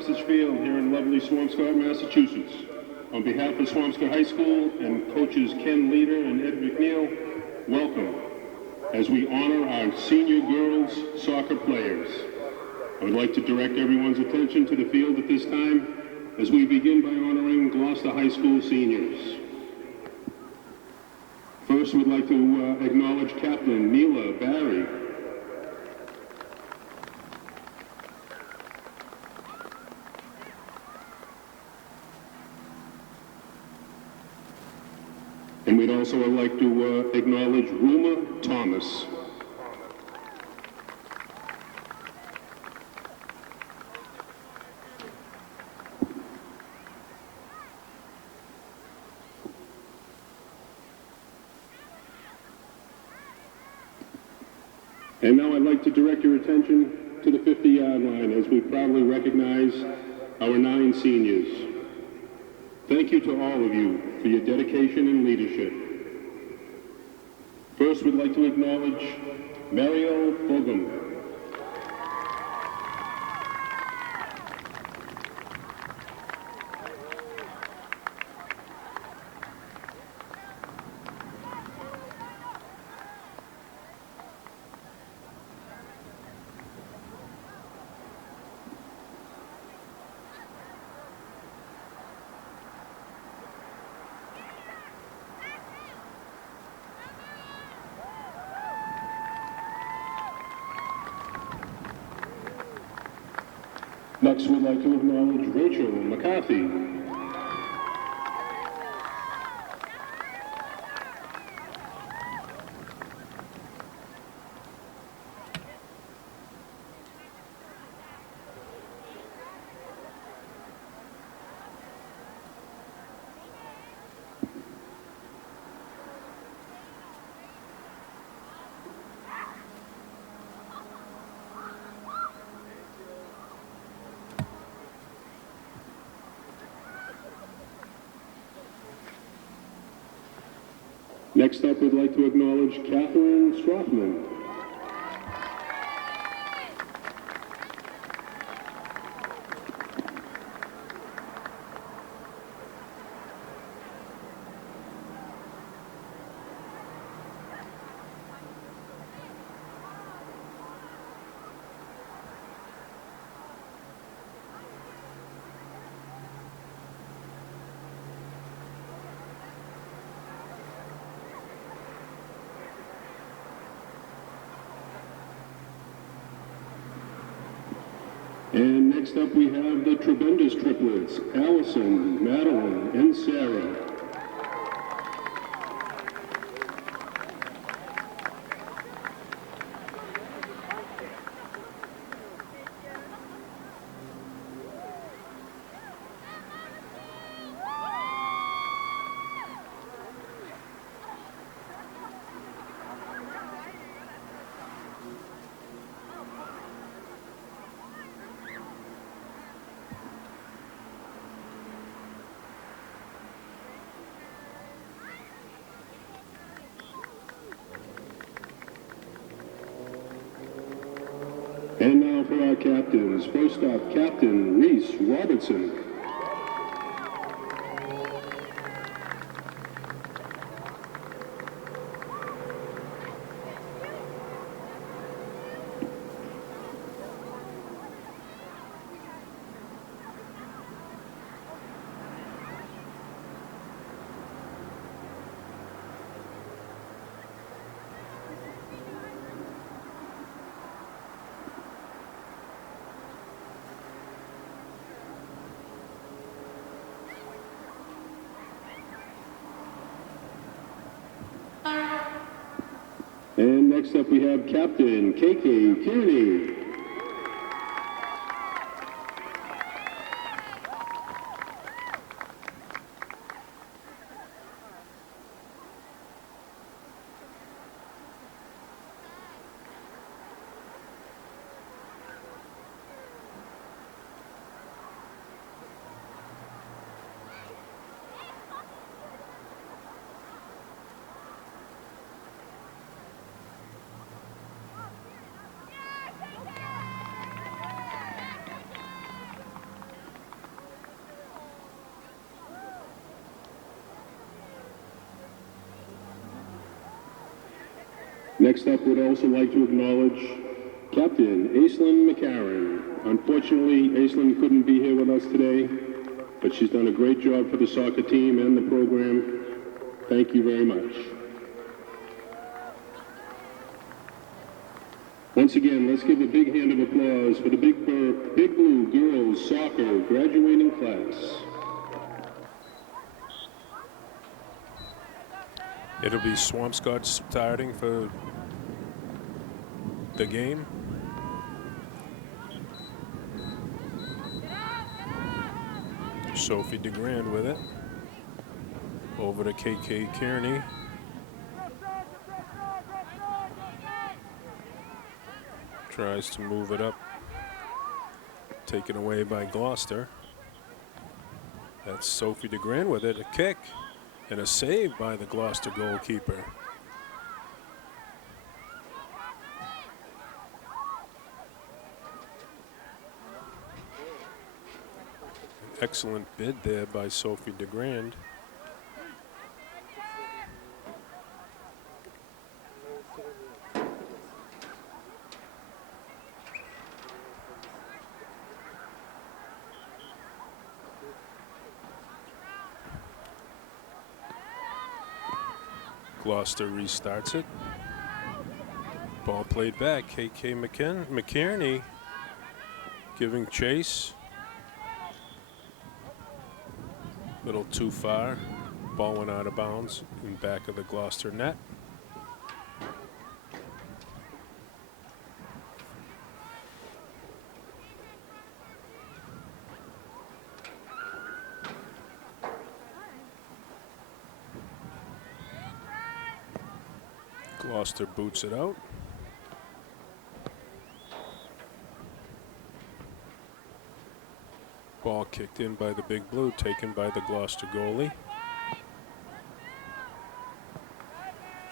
Oxford Field here in lovely Swampscott, Massachusetts. On behalf of Swampscott High School and coaches Ken Leader and Ed McNeil, welcome as we honor our senior girls soccer players. I would like to direct everyone's attention to the field at this time as we begin by honoring Gloucester High School seniors. First, we'd like to acknowledge Captain Neela Barry. And we'd also like to acknowledge Ruma Thomas. And now I'd like to direct your attention to the 50-yard line as we proudly recognize our 9 seniors. Thank you to all of you for your dedication and leadership. First, we'd like to acknowledge Mariel Fulgham. Next, we'd like to acknowledge Rachel McCarthy. Next up, we'd like to acknowledge Catherine Strothman. And next up we have the tremendous triplets, Allison, Madeline, and Sarah. And now for our captains. First up, Captain Reese Robertson. And next up we have Captain KK Kearney. Next up, we'd also like to acknowledge Captain Aislinn McCarron. Unfortunately, Aislinn couldn't be here with us today, but she's done a great job for the soccer team and the program. Thank you very much. Once again, let's give a big hand of applause for the Big Blue Girls Soccer graduating class. It'll be Swampscott starting for the game. Sophie DeGrand with it. Over to KK Kearney. Tries to move it up. Taken away by Gloucester. That's Sophie DeGrand with it. A kick and a save by the Gloucester goalkeeper. An excellent bid there by Sophie DeGrand. Gloucester restarts it. Ball played back. KK McKinney giving chase. Little too far. Ball went out of bounds in back of the Gloucester net. Gloucester boots it out. Ball kicked in by the Big Blue, taken by the Gloucester goalie.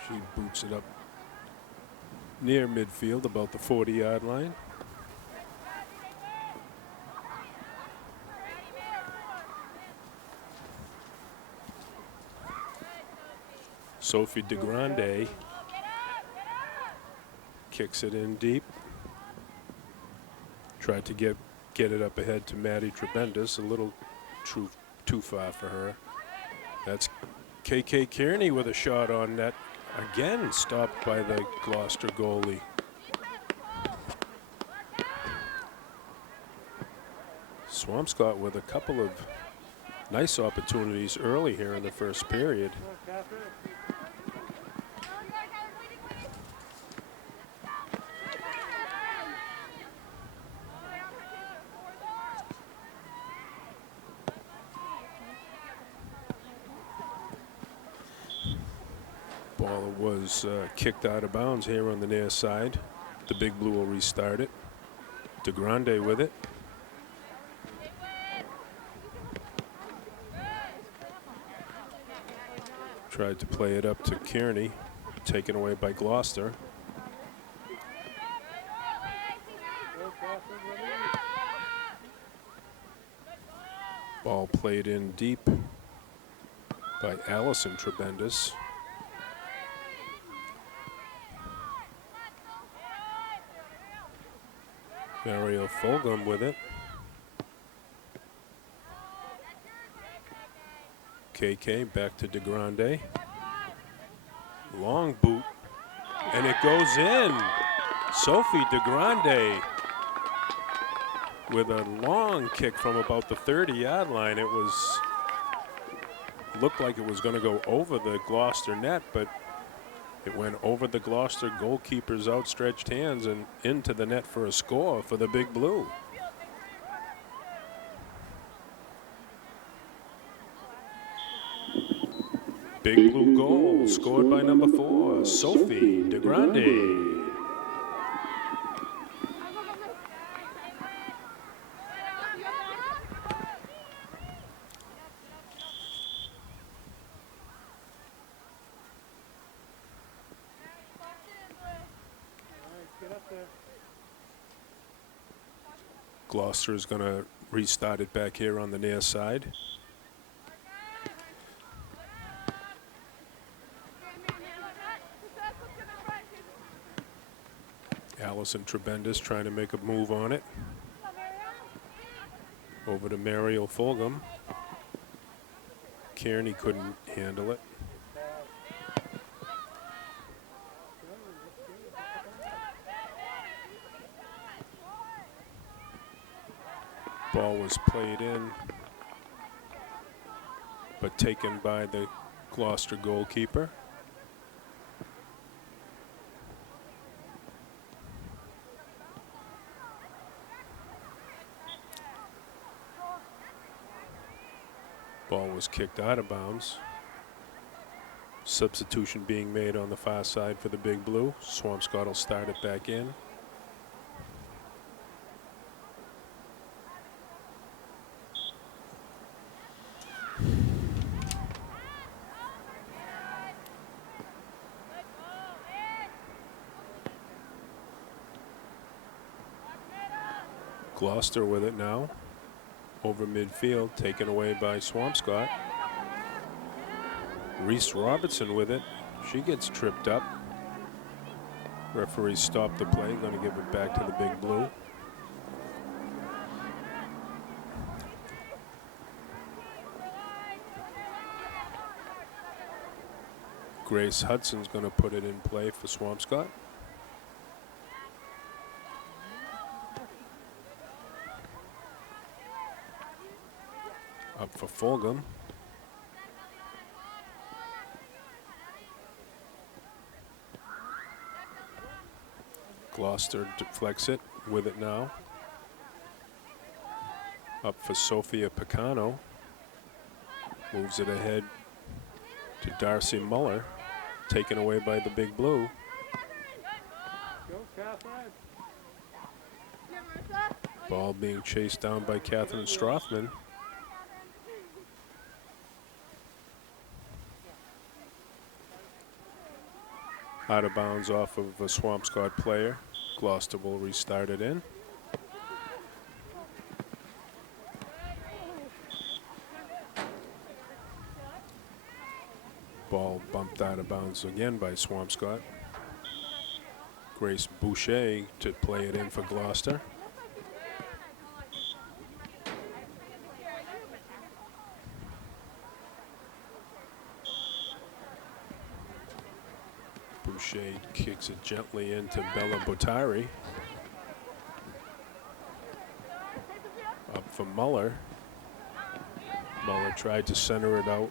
She boots it up near midfield, about the 40-yard line. Sophie DeGrand kicks it in deep. Tried to get it up ahead to Maddie Trebendis. A little too far for her. That's KK Kearney with a shot on net. Again stopped by the Gloucester goalie. Swampscott with a couple of nice opportunities early here in the first period. Ball was kicked out of bounds here on the near side. The Big Blue will restart it. DeGrand with it. Tried to play it up to Kearney, taken away by Gloucester. Ball played in deep by Allison Trebendis. Mario Fulgham with it. KK back to DeGrand. Long boot, and it goes in. Sophie DeGrand with a long kick from about the 30-yard line. It looked like it was going to go over the Gloucester net, but it went over the Gloucester goalkeeper's outstretched hands and into the net for a score for the Big Blue. Big Blue goal scored by number 4, Sophie DeGrand. Gloucester is going to restart it back here on the near side. Allison Trebendis trying to make a move on it. Over to Mariel Fulgham. Kearney couldn't handle it. Ball was played in, but taken by the Gloucester goalkeeper. Ball was kicked out of bounds. Substitution being made on the far side for the Big Blue. Swampscott will start it back in. Gloucester with it now. Over midfield, taken away by Swampscott. Reese Robertson with it. She gets tripped up. Referee stopped the play, going to give it back to the Big Blue. Grace Hudson's going to put it in play for Swampscott. Up for Fulgham. Gloucester deflects it with it now. Up for Sophia Picano. Moves it ahead to Darcy Muller. Taken away by the Big Blue. Ball being chased down by Catherine Strothman. Out of bounds off of a Swampscott player. Gloucester will restart it in. Ball bumped out of bounds again by Swampscott. Grace Boucher to play it in for Gloucester. Boucher kicks it gently into Bella Botari. Up for Muller. Muller tried to center it out.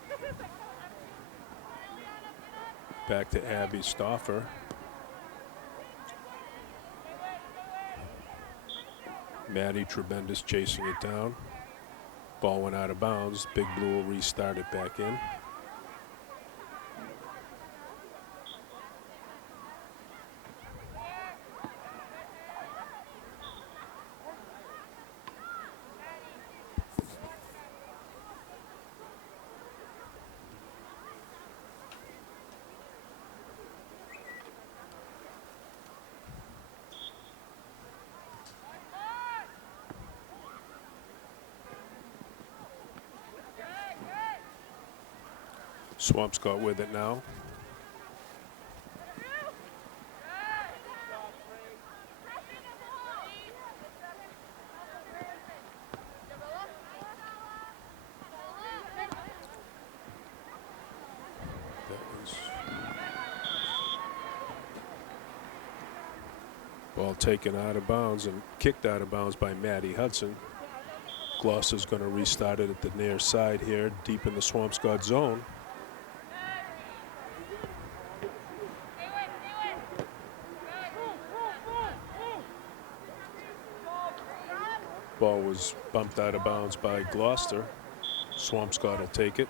Back to Abby Stauffer. Maddie Trebendis chasing it down. Ball went out of bounds. Big Blue will restart it back in. Swampscott with it now. Ball taken out of bounds and kicked out of bounds by Maddie Hudson. Gloucester's going to restart it at the near side here, deep in the Swampscott zone. Ball was bumped out of bounds by Gloucester. Swampscott will take it.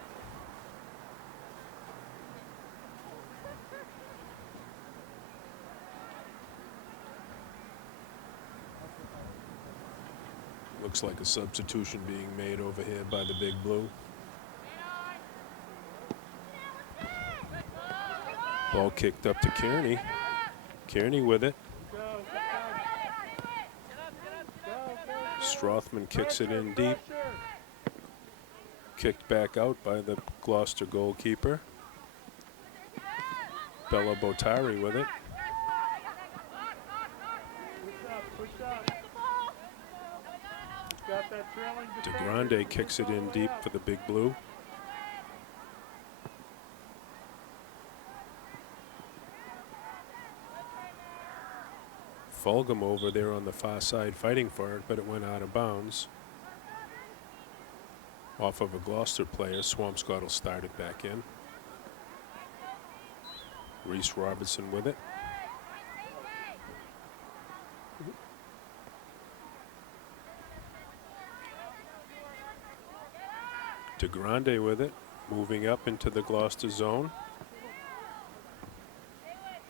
Looks like a substitution being made over here by the Big Blue. Ball kicked up to Kearney. Kearney with it. Strothman kicks it in deep. Kicked back out by the Gloucester goalkeeper. Bella Botari with it. DeGrande kicks it in deep for the Big Blue. Fulgham over there on the far side fighting for it, but it went out of bounds. Off of a Gloucester player. Swampscott will start it back in. Reese Robertson with it. DeGrande with it, moving up into the Gloucester zone.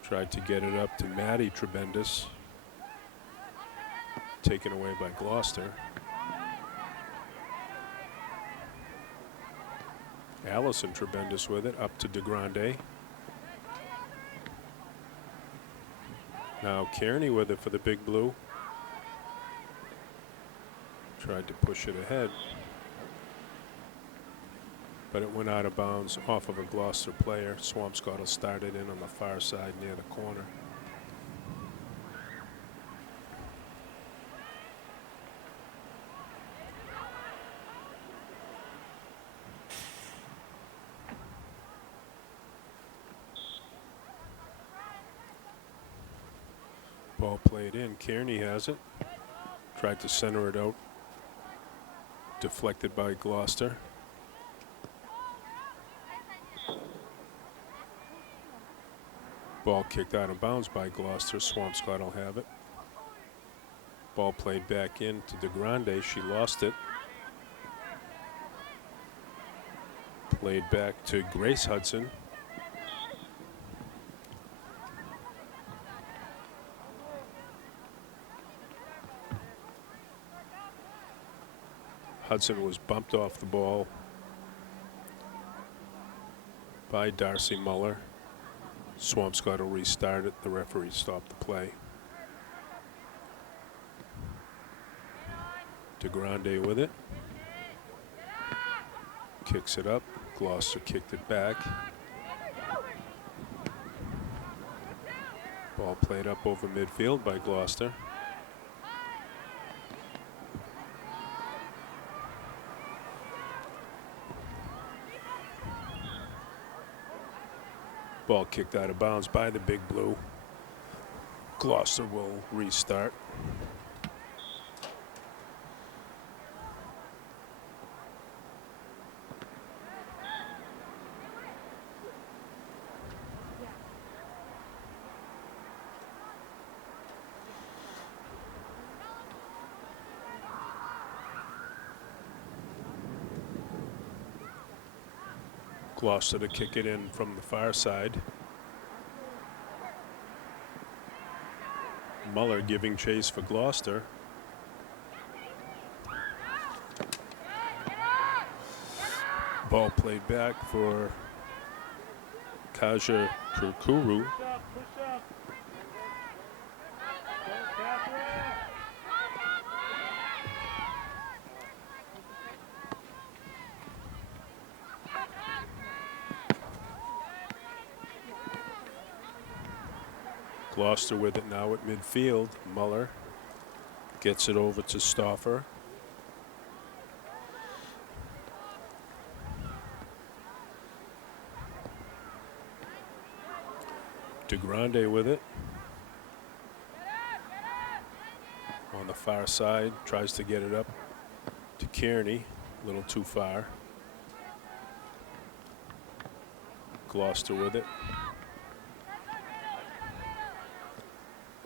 Tried to get it up to Maddie Trebendis. Taken away by Gloucester. Allison Trebendis with it, up to DeGrande. Now Kearney with it for the Big Blue. Tried to push it ahead, but it went out of bounds off of a Gloucester player. Swampscott will start it in on the far side near the corner. Ball played in. Kearney has it. Tried to center it out. Deflected by Gloucester. Ball kicked out of bounds by Gloucester. Swampscott will have it. Ball played back in to DeGrande. She lost it. Played back to Grace Hudson. Hudson was bumped off the ball by Darcy Muller. Swampscott will restart it. The referee stopped the play. DeGrande with it. Kicks it up. Gloucester kicked it back. Ball played up over midfield by Gloucester. Ball kicked out of bounds by the Big Blue. Gloucester will restart. Gloucester to kick it in from the far side. Muller giving chase for Gloucester. Ball played back for Kaja Kurkuru. Gloucester with it now at midfield. Muller gets it over to Stauffer. DeGrande with it. On the far side, tries to get it up to Kearney. A little too far. Gloucester with it.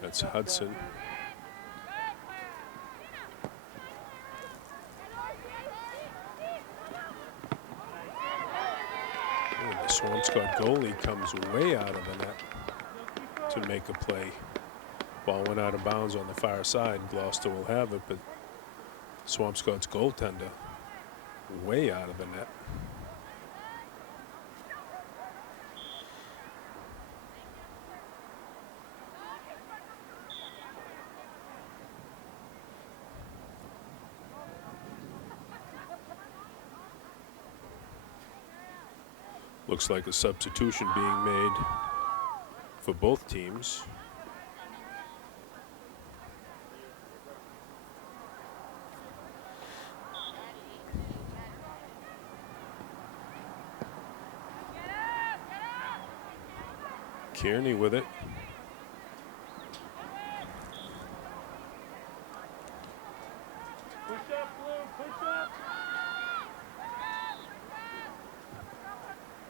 That's Hudson. And the Swampscott goalie comes way out of the net to make a play. Ball went out of bounds on the far side. Gloucester will have it, but Swampscott's goaltender way out of the net. Looks like a substitution being made for both teams. Kearney with it.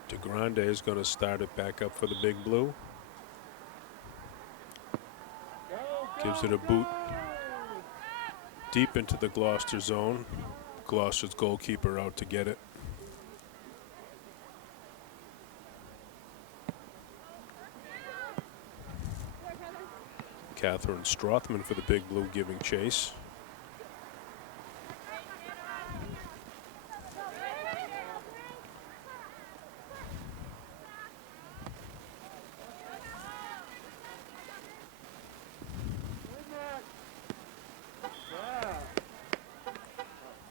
DeGrande is going to start it back up for the Big Blue. Gives it a boot deep into the Gloucester zone. Gloucester's goalkeeper out to get it. Catherine Strothman for the Big Blue giving chase.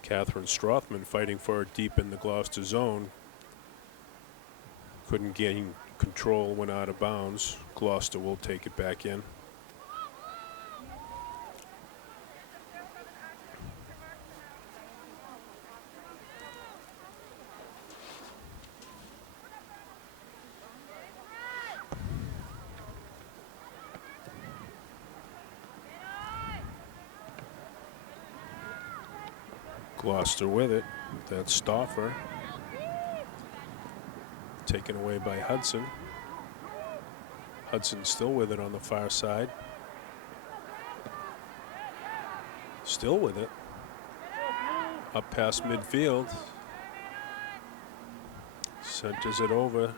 Catherine Strothman fighting for it deep in the Gloucester zone. Couldn't gain control, went out of bounds. Gloucester will take it back in. Gloucester with it. That's Stauffer. Taken away by Hudson. Hudson still with it on the far side. Still with it. Up past midfield. Centers it over.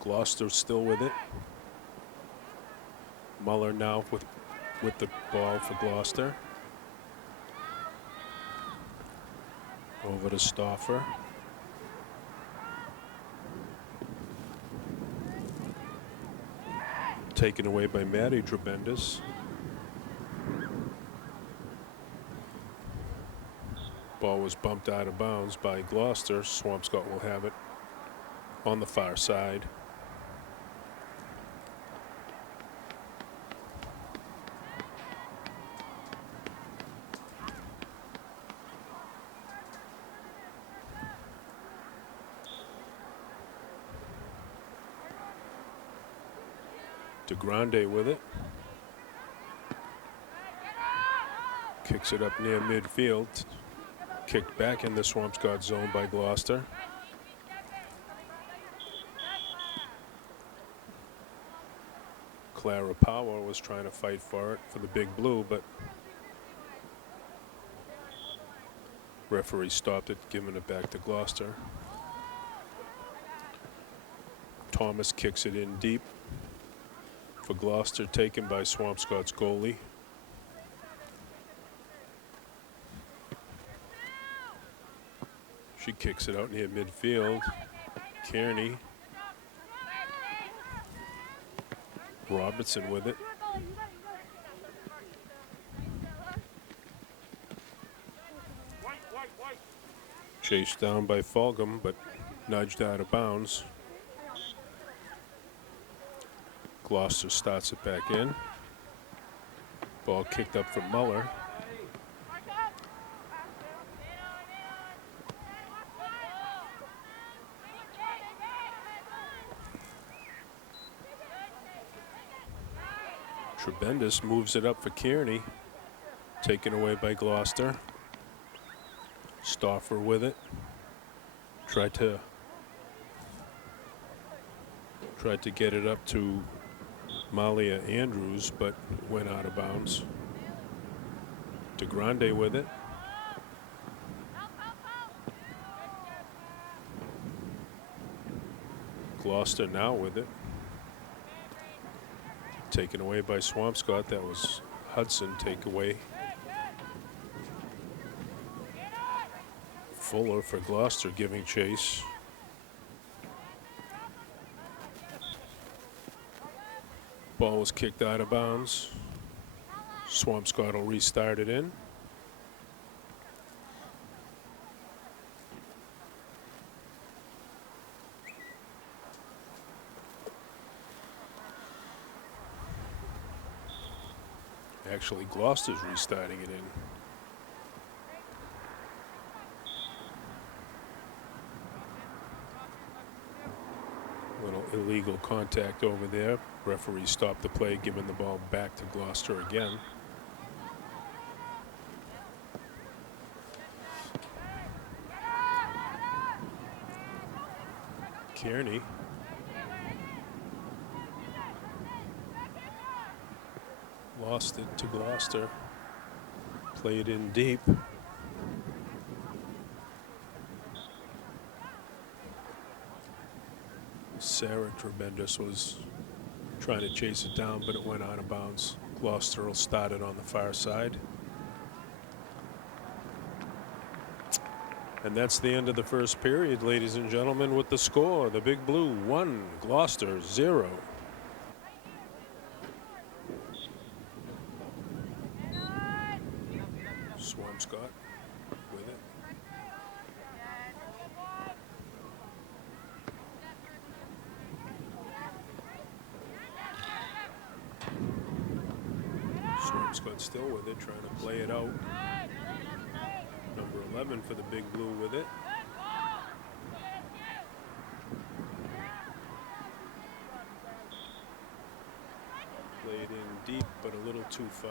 Gloucester still with it. Muller now with the ball for Gloucester. Over to Stauffer. Taken away by Maddie Trebendis. Ball was bumped out of bounds by Gloucester. Swampscott will have it on the far side. DeGrande with it. Kicks it up near midfield. Kicked back in the Swampscott zone by Gloucester. Clara Power was trying to fight for it for the Big Blue, but referee stopped it, giving it back to Gloucester. Thomas kicks it in deep for Gloucester, taken by Swampscott's goalie. She kicks it out near midfield. Kearney. Robertson with it. Chased down by Fulgham, but nudged out of bounds. Gloucester starts it back in. Ball kicked up from Muller. Trebendis moves it up for Kearney. Taken away by Gloucester. Stauffer with it. Tried to get it up to Malia Andrews, but went out of bounds. DeGrande with it. Gloucester now with it. Taken away by Swampscott. That was Hudson takeaway. Fuller for Gloucester giving chase. Ball was kicked out of bounds. Swampscott will restart it in. Actually, Gloucester's restarting it in. illegal contact over there. Referee stopped the play, giving the ball back to Gloucester again. Kearney lost it to Gloucester. Played in deep. Sarah Trebendus was trying to chase it down, but it went out of bounds. Gloucester will start it on the far side. And that's the end of the first period, ladies and gentlemen, with the score. The Big Blue 1, Gloucester 0. Swampscott with it. Swampscott still with it, trying to play it out. Number 11 for the Big Blue with it. Played in deep, but a little too far.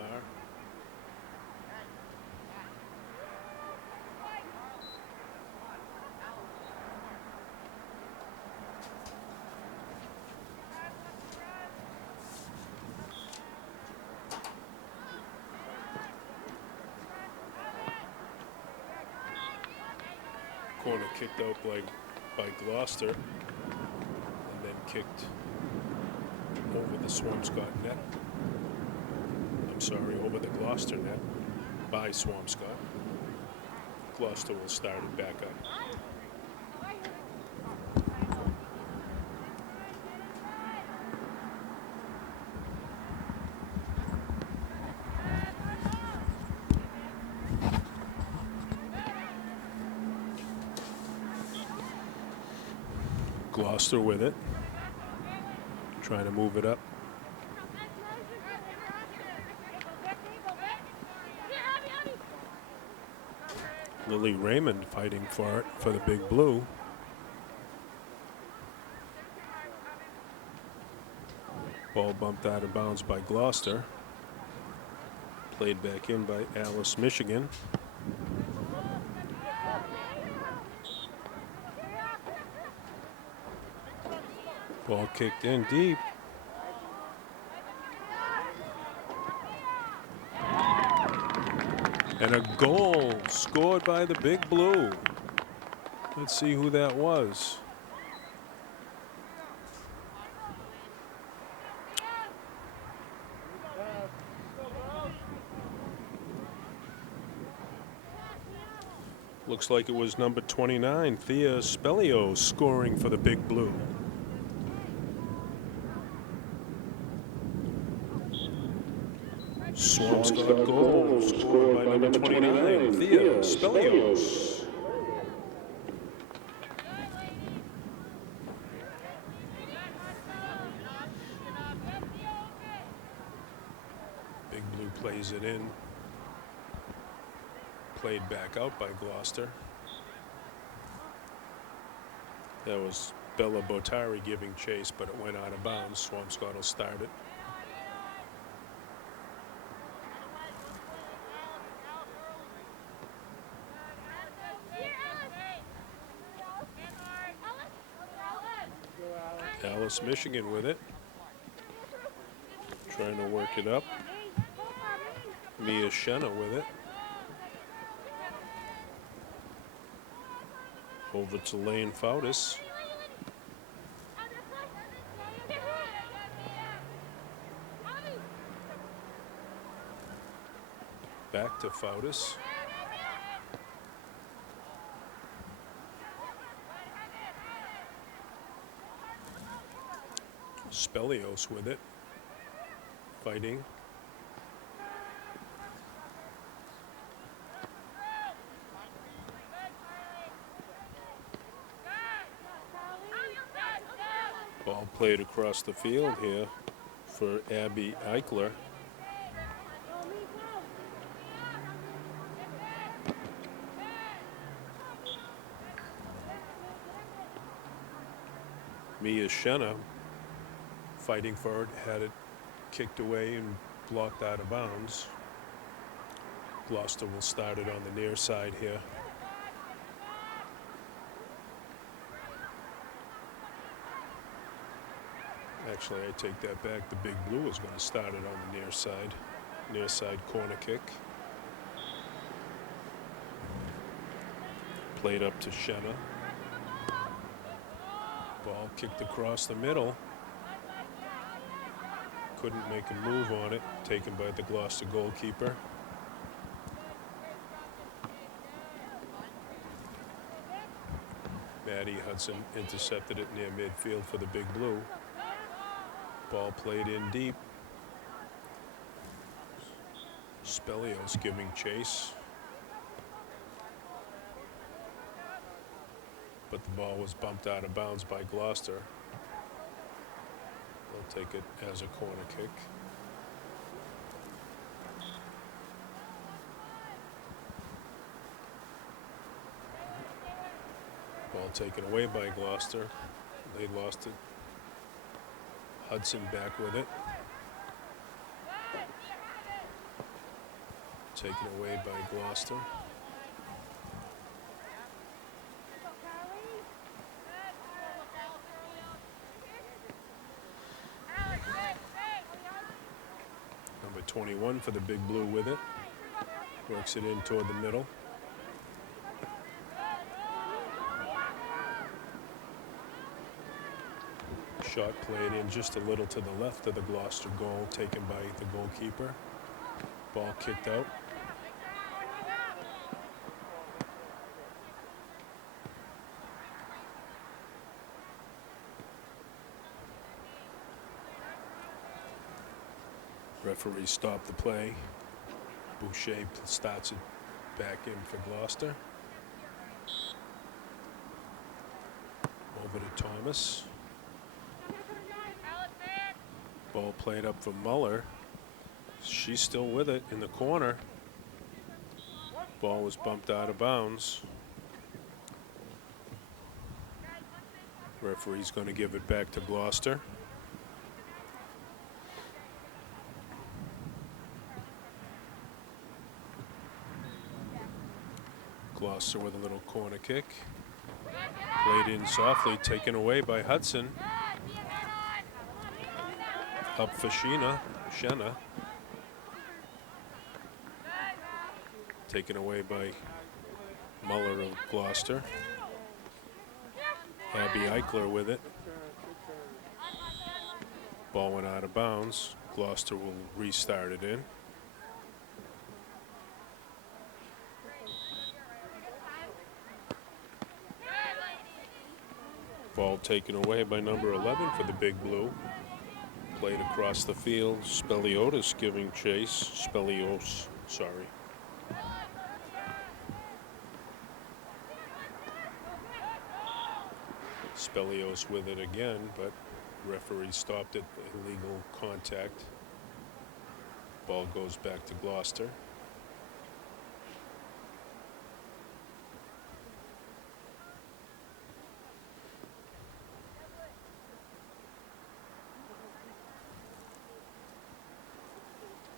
Corner kicked out by Gloucester, and then kicked over the Swampscott net. I'm sorry, over the Gloucester net by Swampscott. Gloucester will start it back up. Gloucester with it, trying to move it up. Lily Raymond fighting for it for the Big Blue. Ball bumped out of bounds by Gloucester. Played back in by Alice Michigan. Ball kicked in deep. And a goal scored by the Big Blue. Let's see who that was. Looks like it was number 29, Thea Spellio, scoring for the Big Blue. Swampscott goal scored by number 29, Thea Spellios. Big Blue plays it in. Played back out by Gloucester. That was Bella Botari giving chase, but it went out of bounds. Swampscott will start it. Alice Michigan with it. Trying to work it up. Mia Shenna with it. Over to Lane Foudis. Back to Foudis. Spellios with it. Fighting. Ball played across the field here for Abby Eichler. Mia Shenna fighting for it, had it kicked away and blocked out of bounds. Gloucester will start it on the near side here. Actually, I take that back. The Big Blue is going to start it on the near side corner kick. Played up to Shenna. Ball kicked across the middle. Couldn't make a move on it. Taken by the Gloucester goalkeeper. Maddie Hudson intercepted it near midfield for the Big Blue. Ball played in deep. Spelios giving chase. But the ball was bumped out of bounds by Gloucester. They'll take it as a corner kick. Ball taken away by Gloucester. They lost it. Hudson back with it. Taken away by Gloucester. Number 21 for the Big Blue with it. Works it in toward the middle. Shot played in just a little to the left of the Gloucester goal, taken by the goalkeeper. Ball kicked out. Referee stopped the play. Boucher starts it back in for Gloucester. Over to Thomas. Ball played up for Muller. She's still with it in the corner. Ball was bumped out of bounds. Referee's going to give it back to Gloucester. Gloucester with a little corner kick. Played in softly, taken away by Hudson. Up for Shenna. Taken away by Muller of Gloucester. Abby Eichler with it. Ball went out of bounds. Gloucester will restart it in. Ball taken away by number 11 for the Big Blue. Played across the field. Spelios giving chase. Sorry. Spelios with it again, but referee stopped it. Illegal contact. Ball goes back to Gloucester.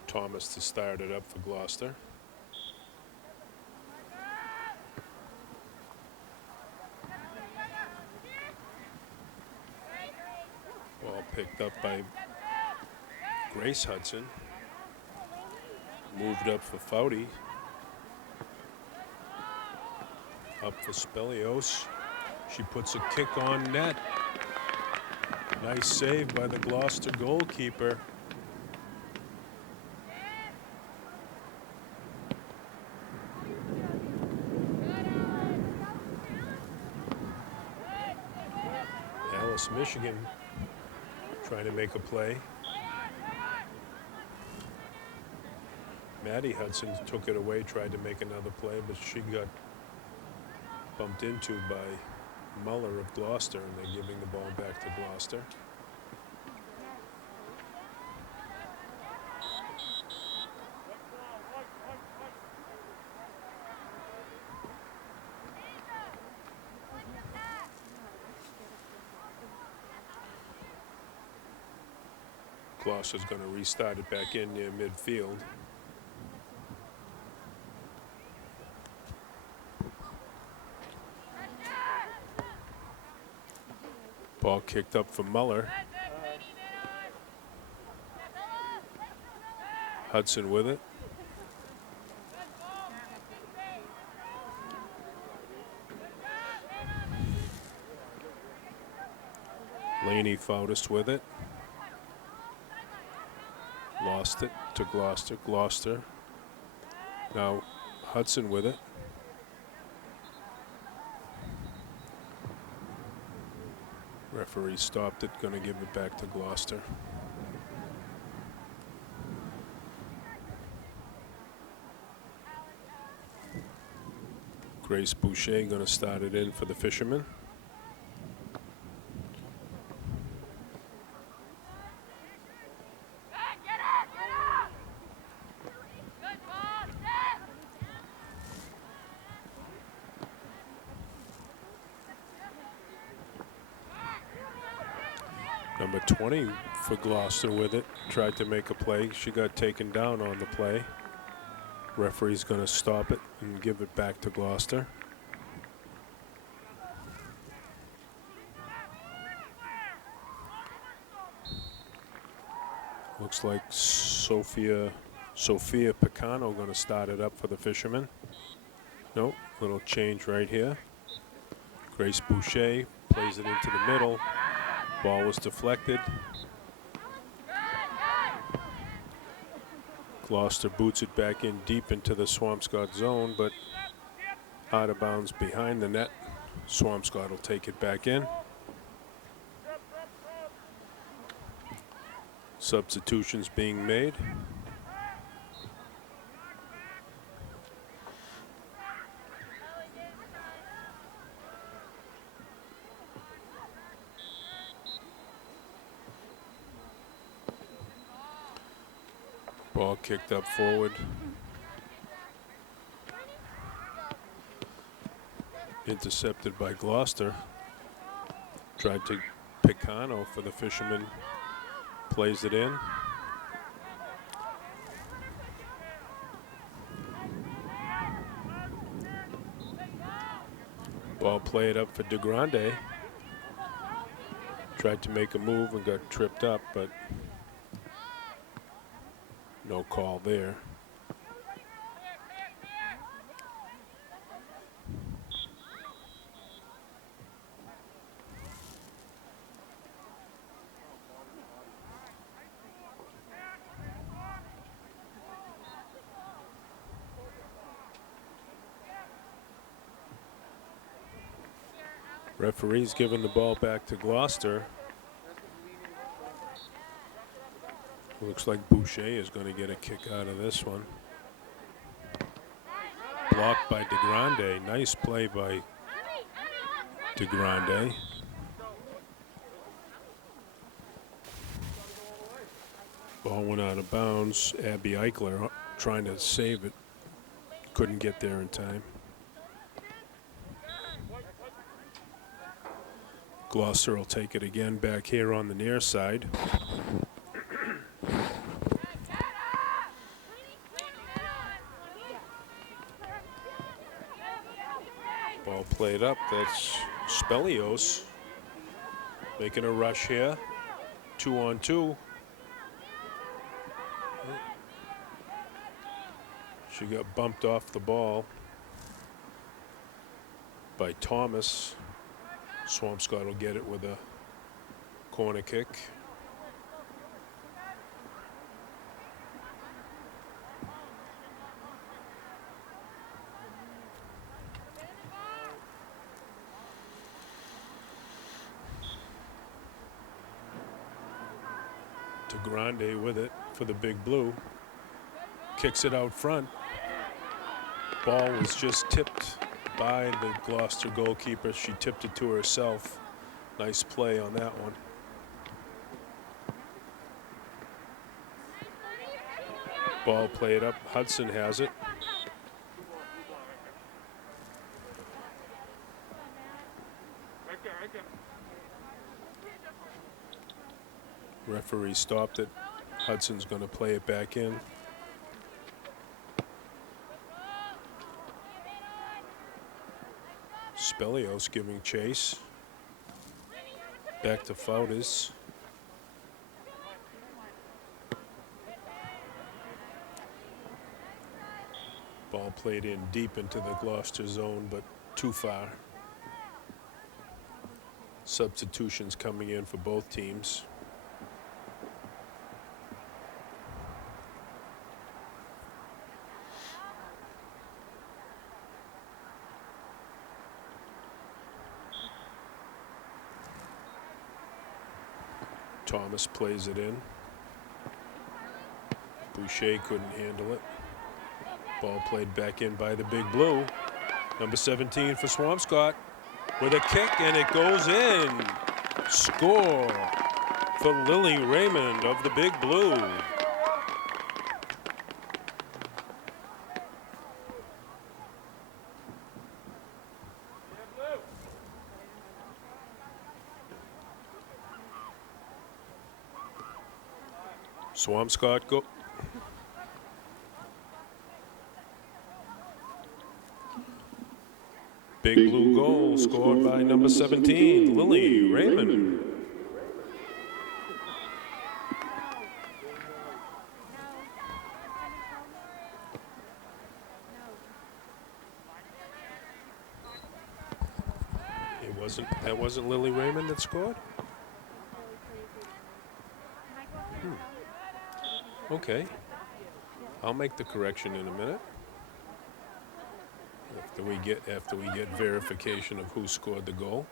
Thomas to start it up for Gloucester. Ball picked up by Grace Hudson. Moved up for Foudy. Up for Spelios. She puts a kick on net. Nice save by the Gloucester goalkeeper. Michigan trying to make a play. Maddie Hudson took it away, tried to make another play, but she got bumped into by Muller of Gloucester, and they're giving the ball back to Gloucester. Gloucester's going to restart it back in near midfield. Ball kicked up for Muller. Hudson with it. Laney Foudis with it. Lost it to Gloucester. Gloucester. Now Hudson with it. Referee stopped it, going to give it back to Gloucester. Grace Boucher going to start it in for the Fishermen. Number 20 for Gloucester with it. Tried to make a play. She got taken down on the play. Referee's going to stop it and give it back to Gloucester. Looks like Sophia Picano going to start it up for the Fishermen. Nope, little change right here. Grace Boucher plays it into the middle. Ball was deflected. Gloucester boots it back in deep into the Swampscott zone, but out of bounds behind the net. Swampscott will take it back in. Substitutions being made. Ball kicked up forward. Intercepted by Gloucester. Tried to Picano for the Fishermen. Plays it in. Ball played up for DeGrande. Tried to make a move and got tripped up, but no call there. Referee's giving the ball back to Gloucester. Looks like Boucher is going to get a kick out of this one. Blocked by DeGrande. Nice play by DeGrande. Ball went out of bounds. Abby Eichler trying to save it. Couldn't get there in time. Gloucester will take it again back here on the near side. Ball played up. That's Spelios making a rush here. 2-on-2. She got bumped off the ball by Thomas. Swampscott will get it with a corner kick. DeGrande with it for the Big Blue. Kicks it out front. Ball was just tipped by the Gloucester goalkeeper. She tipped it to herself. Nice play on that one. Ball played up. Hudson has it. Referee stopped it. Hudson's going to play it back in. Spelios giving chase. Back to Fouders. Ball played in deep into the Gloucester zone, but too far. Substitutions coming in for both teams. Thomas plays it in. Boucher couldn't handle it. Ball played back in by the Big Blue. Number 17 for Swampscott with a kick, and it goes in. Score for Lily Raymond of the Big Blue. Swampscott go. Big Blue goal scored by number 17, Lily Raymond. That wasn't Lily Raymond that scored? Okay. I'll make the correction in a minute. After we get verification of who scored the goal.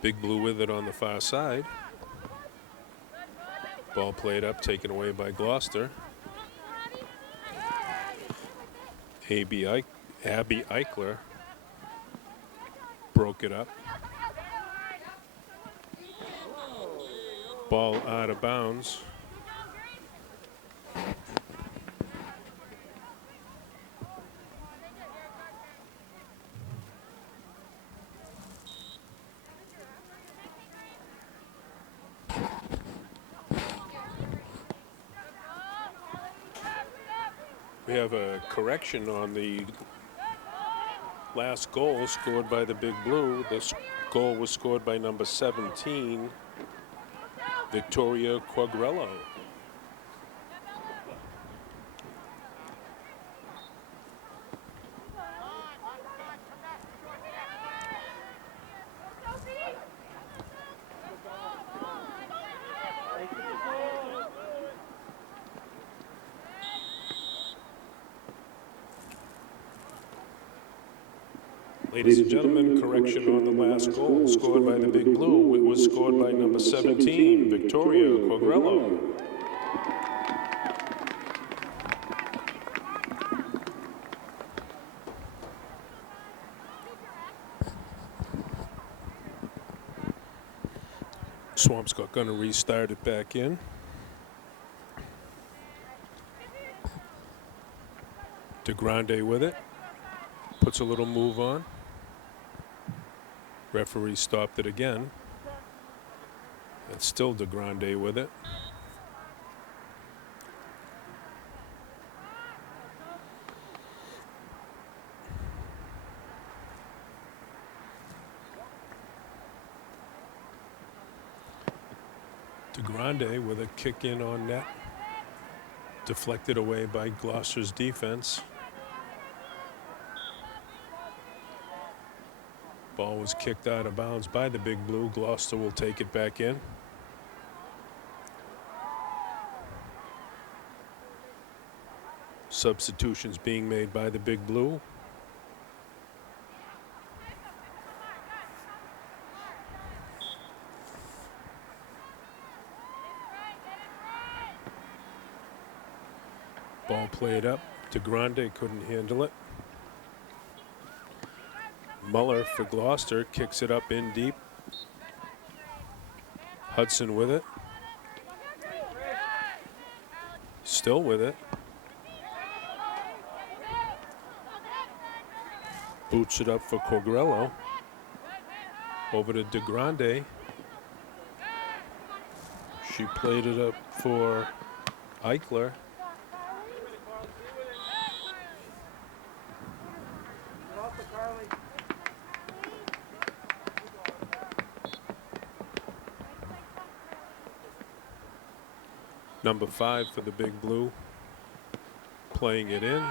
Big Blue with it on the far side. Ball played up, taken away by Gloucester. Abby Eichler broke it up. Ball out of bounds. We have a correction on the last goal scored by the Big Blue. This goal was scored by number 17, Victoria Quagrello. Ladies and gentlemen, correction on the last goal scored by the Big Blue. It was scored by number 17, Victoria Quagrello. Swampscott going to restart it back in. DeGrande with it. Puts a little move on. Referee stopped it again. It's still DeGrande with it. DeGrande with a kick in on net. Deflected away by Gloucester's defense. Ball was kicked out of bounds by the Big Blue. Gloucester will take it back in. Substitutions being made by the Big Blue. Ball played up. DeGrande couldn't handle it. Muller for Gloucester kicks it up in deep. Hudson with it. Still with it. Boots it up for Quagrello. Over to DeGrande. She played it up for Eichler. Number 5 for the Big Blue, playing it in.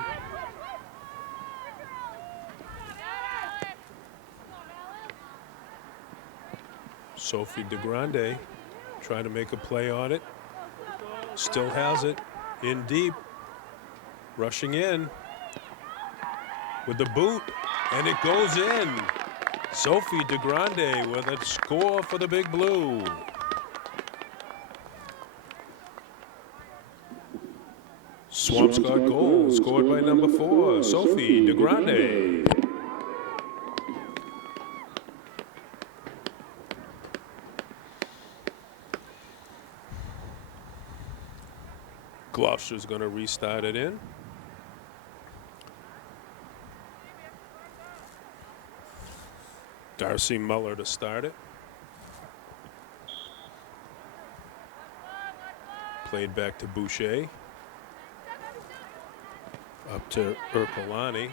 Sophie DeGrande trying to make a play on it. Still has it in deep. Rushing in with the boot, and it goes in. Sophie DeGrande with a score for the Big Blue. Swampscott goal scored by number 4, Sophie DeGrande. Gloucester's going to restart it in. Darcy Muller to start it. Played back to Boucher. Up to Ercolani.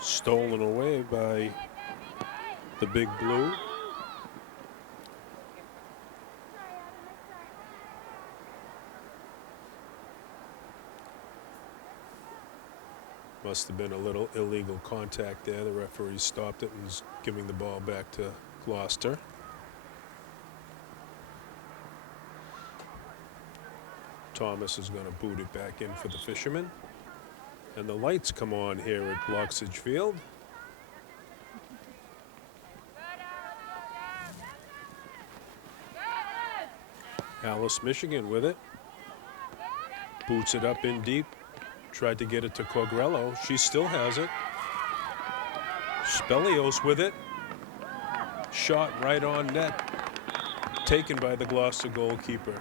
Stolen away by the Big Blue. Must have been a little illegal contact there. The referee stopped it and is giving the ball back to Gloucester. Thomas is going to boot it back in for the Fishermen. And the lights come on here at Bloxage Field. Alice, Michigan with it. Boots it up in deep. Tried to get it to Cogrello. She still has it. Spelios with it. Shot right on net. Taken by the Gloucester goalkeeper.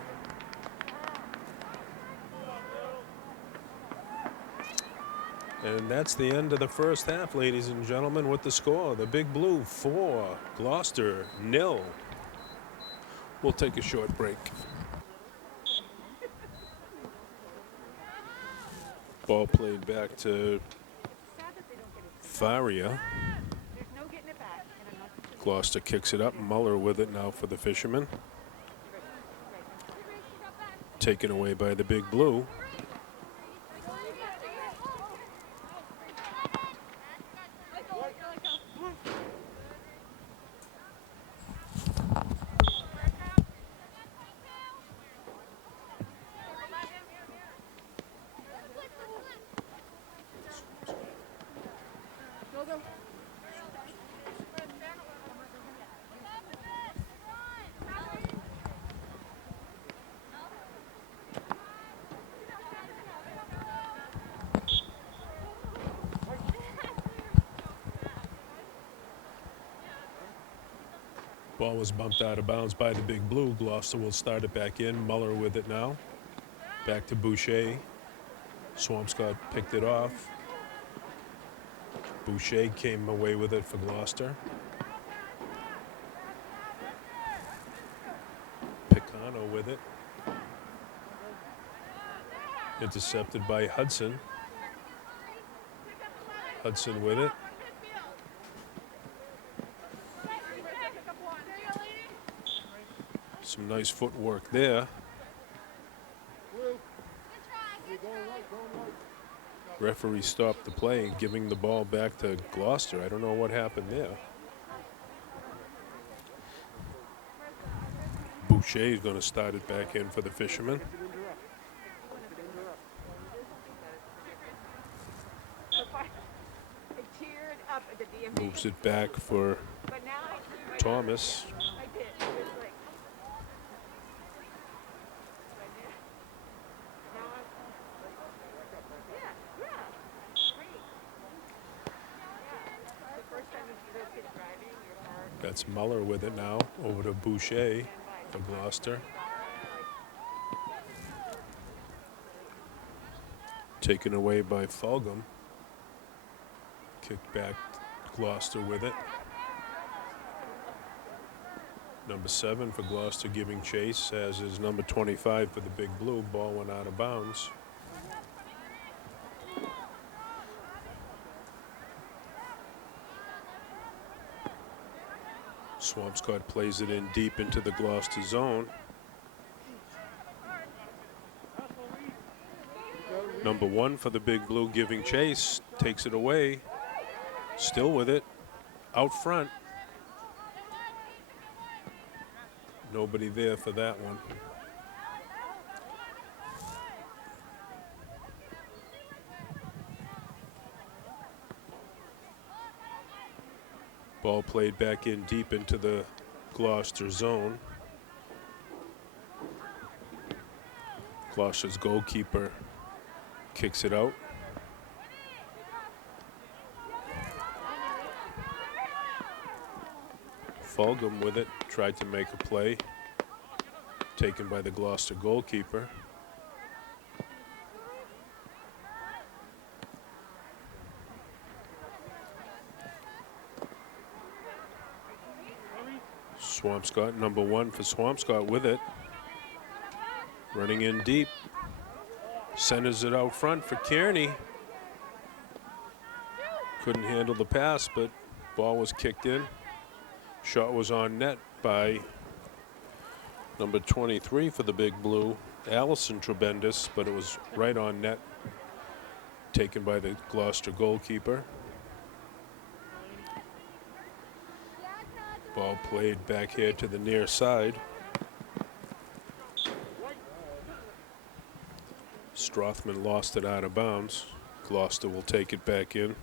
And that's the end of the first half, ladies and gentlemen, with the score. The Big Blue 4, Gloucester 0. We'll take a short break. Ball played back to Faria. Gloucester kicks it up. Muller with it now for the Fishermen. Taken away by the Big Blue. Ball was bumped out of bounds by the Big Blue. Gloucester will start it back in. Muller with it now. Back to Boucher. Swampscott picked it off. Boucher came away with it for Gloucester. Picano with it. Intercepted by Hudson. Hudson with it. Some nice footwork there. Referee stopped the play, giving the ball back to Gloucester. I don't know what happened there. Boucher is going to start it back in for the Fishermen. Moves it back for Thomas. That's Muller with it now, over to Boucher for Gloucester. Taken away by Fulgham. Kicked back, Gloucester with it. Number 7 for Gloucester giving chase, as is number 25 for the Big Blue. Ball went out of bounds. Swampscott plays it in deep into the Gloucester zone. Number 1 for the Big Blue giving chase, takes it away, still with it, out front. Nobody there for that one. Ball played back in deep into the Gloucester zone. Gloucester's goalkeeper kicks it out. Fulgham with it, tried to make a play. Taken by the Gloucester goalkeeper. Swampscott, number 1 for Swampscott with it. Running in deep. Centers it out front for Kearney. Couldn't handle the pass, but ball was kicked in. Shot was on net by number 23 for the Big Blue, Allison Trebendis, but it was right on net. Taken by the Gloucester goalkeeper. Ball played back here to the near side. Strothman lost it out of bounds. Gloucester will take it back in.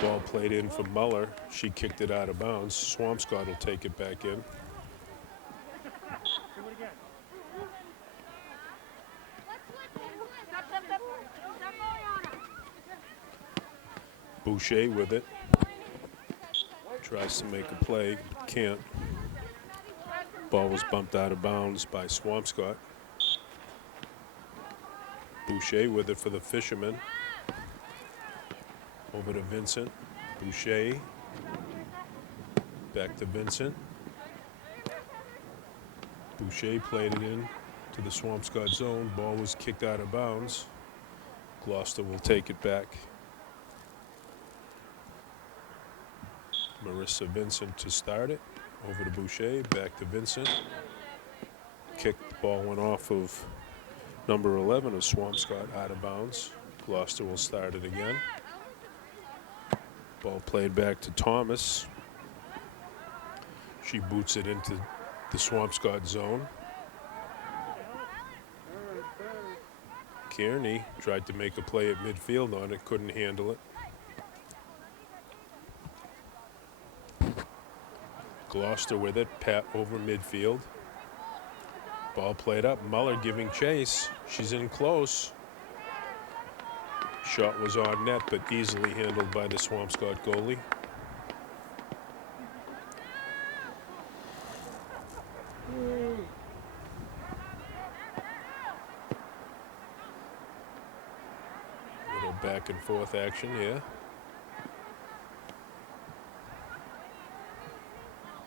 Ball played in for Muller. She kicked it out of bounds. Swampscott will take it back in. Boucher with it. Tries to make a play, can't. Ball was bumped out of bounds by Swampscott. Boucher with it for the Fishermen. Over to Vincent. Boucher. Back to Vincent. Boucher played it in to the Swampscott zone. Ball was kicked out of bounds. Gloucester will take it back. Marissa Vincent to start it. Over to Boucher. Back to Vincent. Kicked, the ball went off of number 11 of Swampscott out of bounds. Gloucester will start it again. Ball played back to Thomas. She boots it into the Swampscott zone. Kearney tried to make a play at midfield on it, couldn't handle it. Gloucester with it, pat over midfield. Ball played up, Muller giving chase. She's in close. Shot was on net, but easily handled by the Swampscott goalie. Little back and forth action here.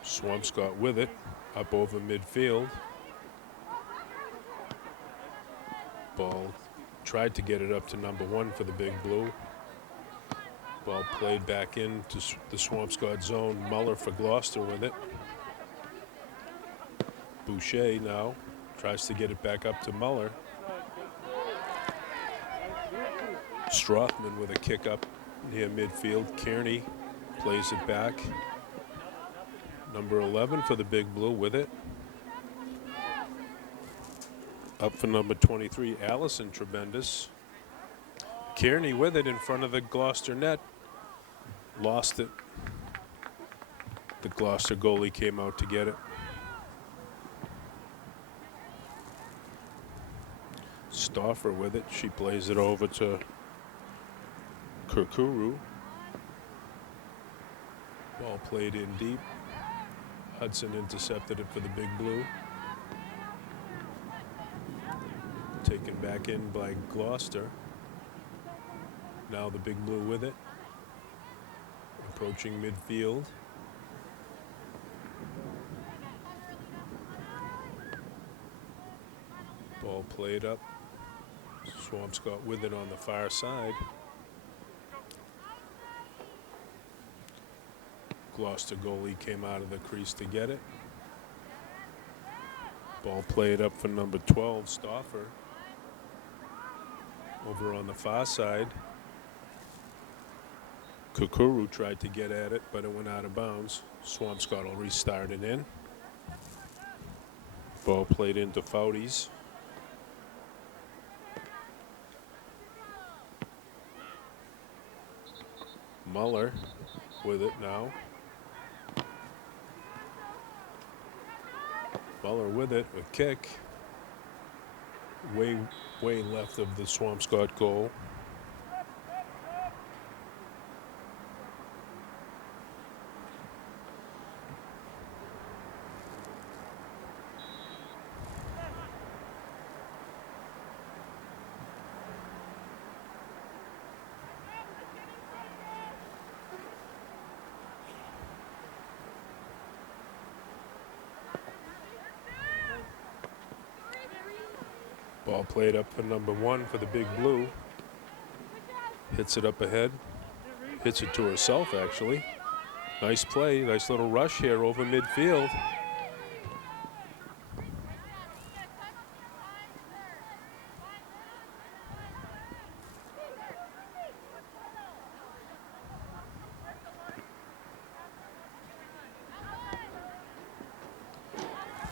Swampscott with it, up over midfield. Ball tried to get it up to number 1 for the Big Blue. Ball played back into the Swampscott zone. Muller for Gloucester with it. Boucher now tries to get it back up to Muller. Strothman with a kick up near midfield. Kearney plays it back. Number 11 for the Big Blue with it. Up for number 23, Allison Trebendis. Kearney with it in front of the Gloucester net. Lost it. The Gloucester goalie came out to get it. Stauffer with it. She plays it over to Kurkuru. Ball played in deep. Hudson intercepted it for the Big Blue. taken back in by Gloucester. Now the Big Blue with it. Approaching midfield. Ball played up. Swampscott with it on the far side. Gloucester goalie came out of the crease to get it. Ball played up for number 12, Stauffer. Over on the far side. Kukuru tried to get at it, but it went out of bounds. Swampscott will restart it in. Ball played into Foudy's. Muller with it now. Muller with it, a kick. Way left of the Swampscott goal. Ball played up for number 1 for the Big Blue. Hits it up ahead. Hits it to herself, actually. Nice play. Nice little rush here over midfield.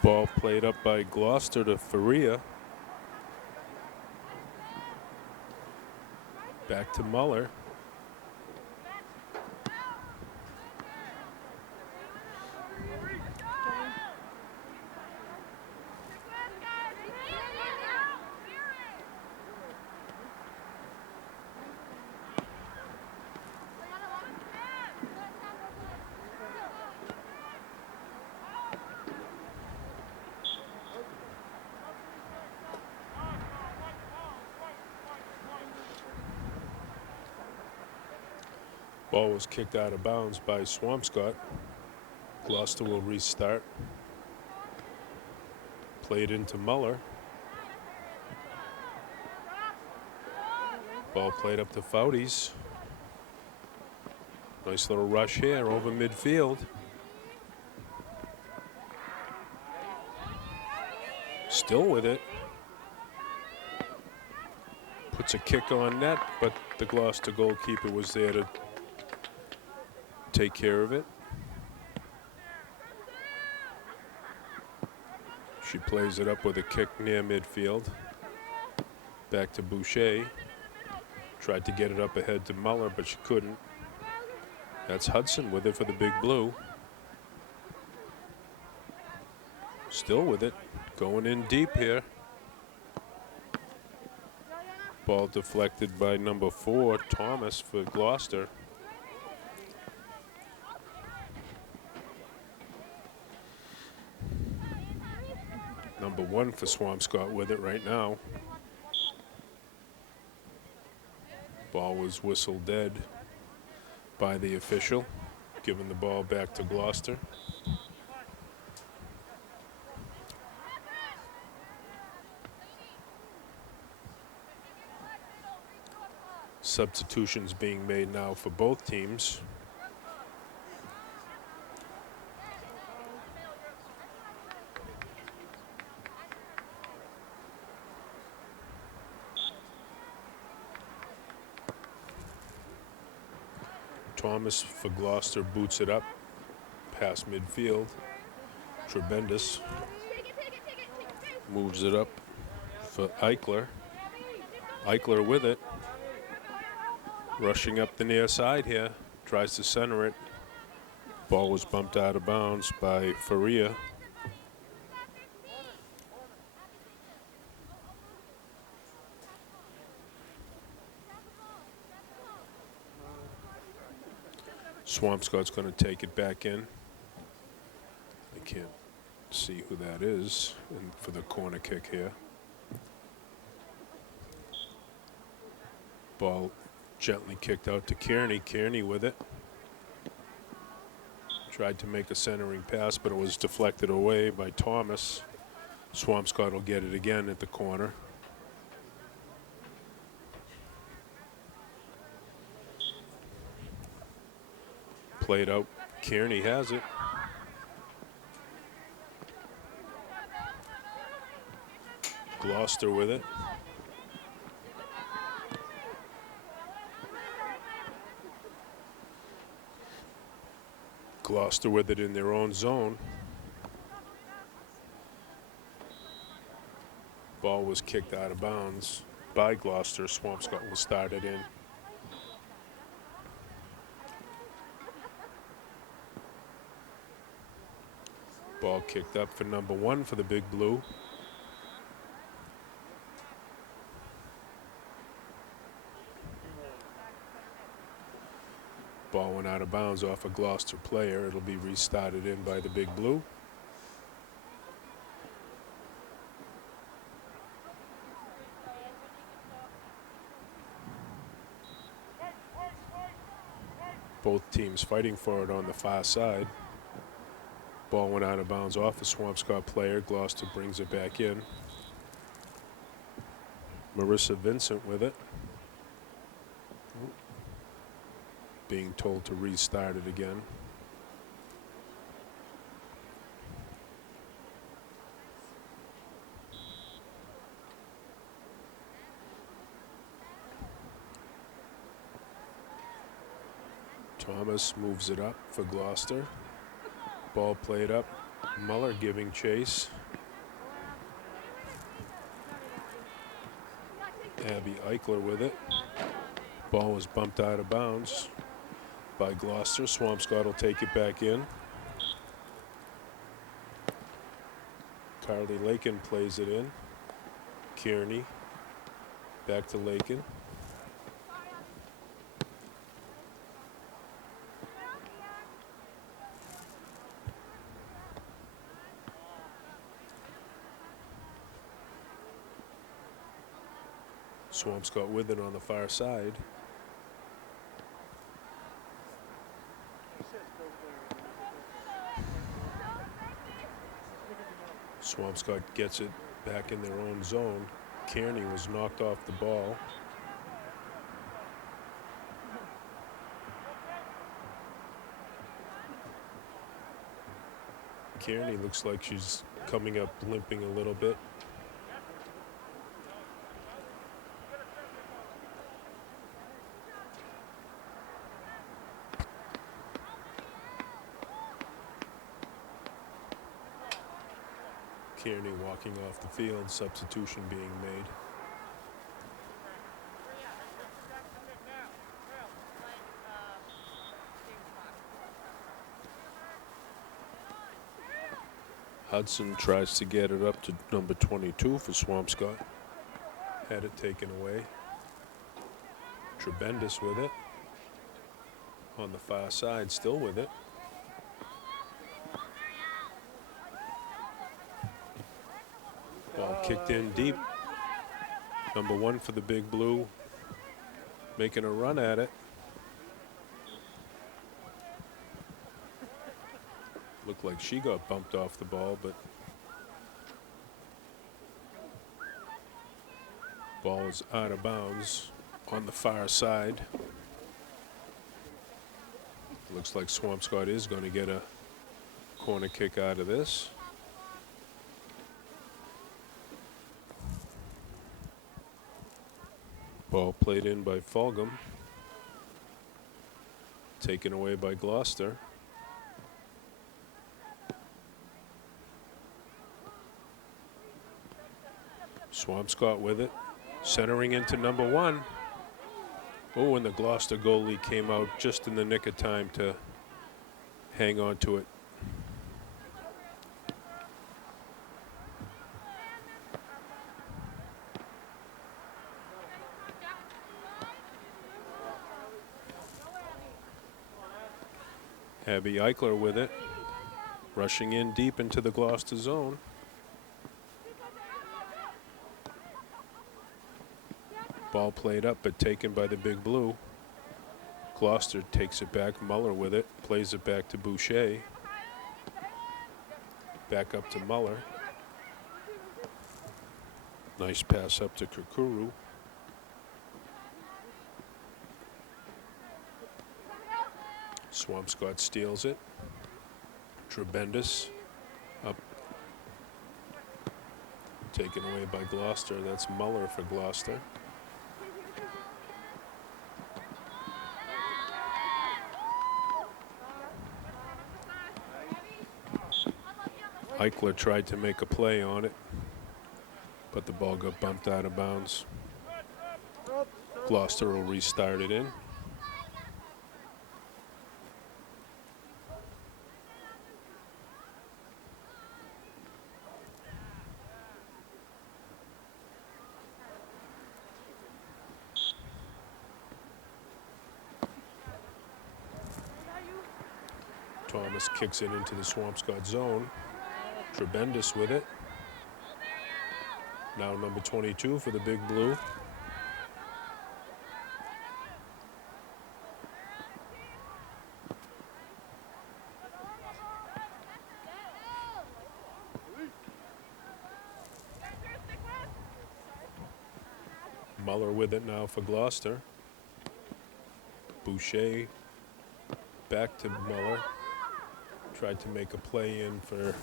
Ball played up by Gloucester to Faria. Back to Muller. Ball was kicked out of bounds by Swampscott. Gloucester will restart. Played into Muller. Ball played up to Foudy's. Nice little rush here over midfield. Still with it. Puts a kick on net, but the Gloucester goalkeeper was there to take care of it. She plays it up with a kick near midfield. Back to Boucher. Tried to get it up ahead to Muller, but she couldn't. That's Hudson with it for the Big Blue. Still with it. Going in deep here. Ball deflected by number 4, Thomas, for Gloucester. Number 1 for Swampscott with it right now. Ball was whistled dead by the official, giving the ball back to Gloucester. Substitutions being made now for both teams. Thomas for Gloucester boots it up past midfield. Tremendous moves it up for Eichler. Eichler with it. Rushing up the near side here. Tries to center it. Ball was bumped out of bounds by Faria. Swampscott's going to take it back in. I can't see who that is for the corner kick here. Ball gently kicked out to Kearney. Kearney with it. Tried to make a centering pass, but it was deflected away by Thomas. Swampscott will get it again at the corner. Played out. Kearney has it. Gloucester with it. Gloucester with it in their own zone. Ball was kicked out of bounds by Gloucester. Swampscott will start it in. Ball kicked up for number 1 for the Big Blue. Ball went out of bounds off a Gloucester player. It'll be restarted in by the Big Blue. Both teams fighting for it on the far side. Ball went out of bounds off a Swampscott player. Gloucester brings it back in. Marissa Vincent with it. Being told to restart it again. Thomas moves it up for Gloucester. Ball played up. Muller giving chase. Abby Eichler with it. Ball was bumped out of bounds by Gloucester. Swampscott will take it back in. Carly Lakin plays it in. Kearney back to Lakin. Swampscott with it on the far side. Swampscott gets it back in their own zone. Kearney was knocked off the ball. Kearney looks like she's coming up limping a little bit. Kearney walking off the field, substitution being made. Hudson tries to get it up to number 22 for Swampscott. Had it taken away. Trebendis with it. On the far side, still with it. Ball kicked in deep. Number 1 for the Big Blue. Making a run at it. Looked like she got bumped off the ball, but ball is out of bounds on the far side. Looks like Swampscott is going to get a corner kick out of this. Ball played in by Fulgham. Taken away by Gloucester. Swampscott with it. Centering into number 1. Oh, and the Gloucester goalie came out just in the nick of time to hang on to it. Abby Eichler with it. Rushing in deep into the Gloucester zone. Ball played up, but taken by the Big Blue. Gloucester takes it back. Muller with it. Plays it back to Boucher. Back up to Muller. Nice pass up to Kukuru. Swampscott steals it. Trebendous up. Taken away by Gloucester. That's Muller for Gloucester. Eichler tried to make a play on it, but the ball got bumped out of bounds. Gloucester will restart it in. Thomas kicks it into the Swampscott zone. Trebendous with it. Now number 22 for the Big Blue. Muller with it now for Gloucester. Boucher back to Muller. Tried to make a play in for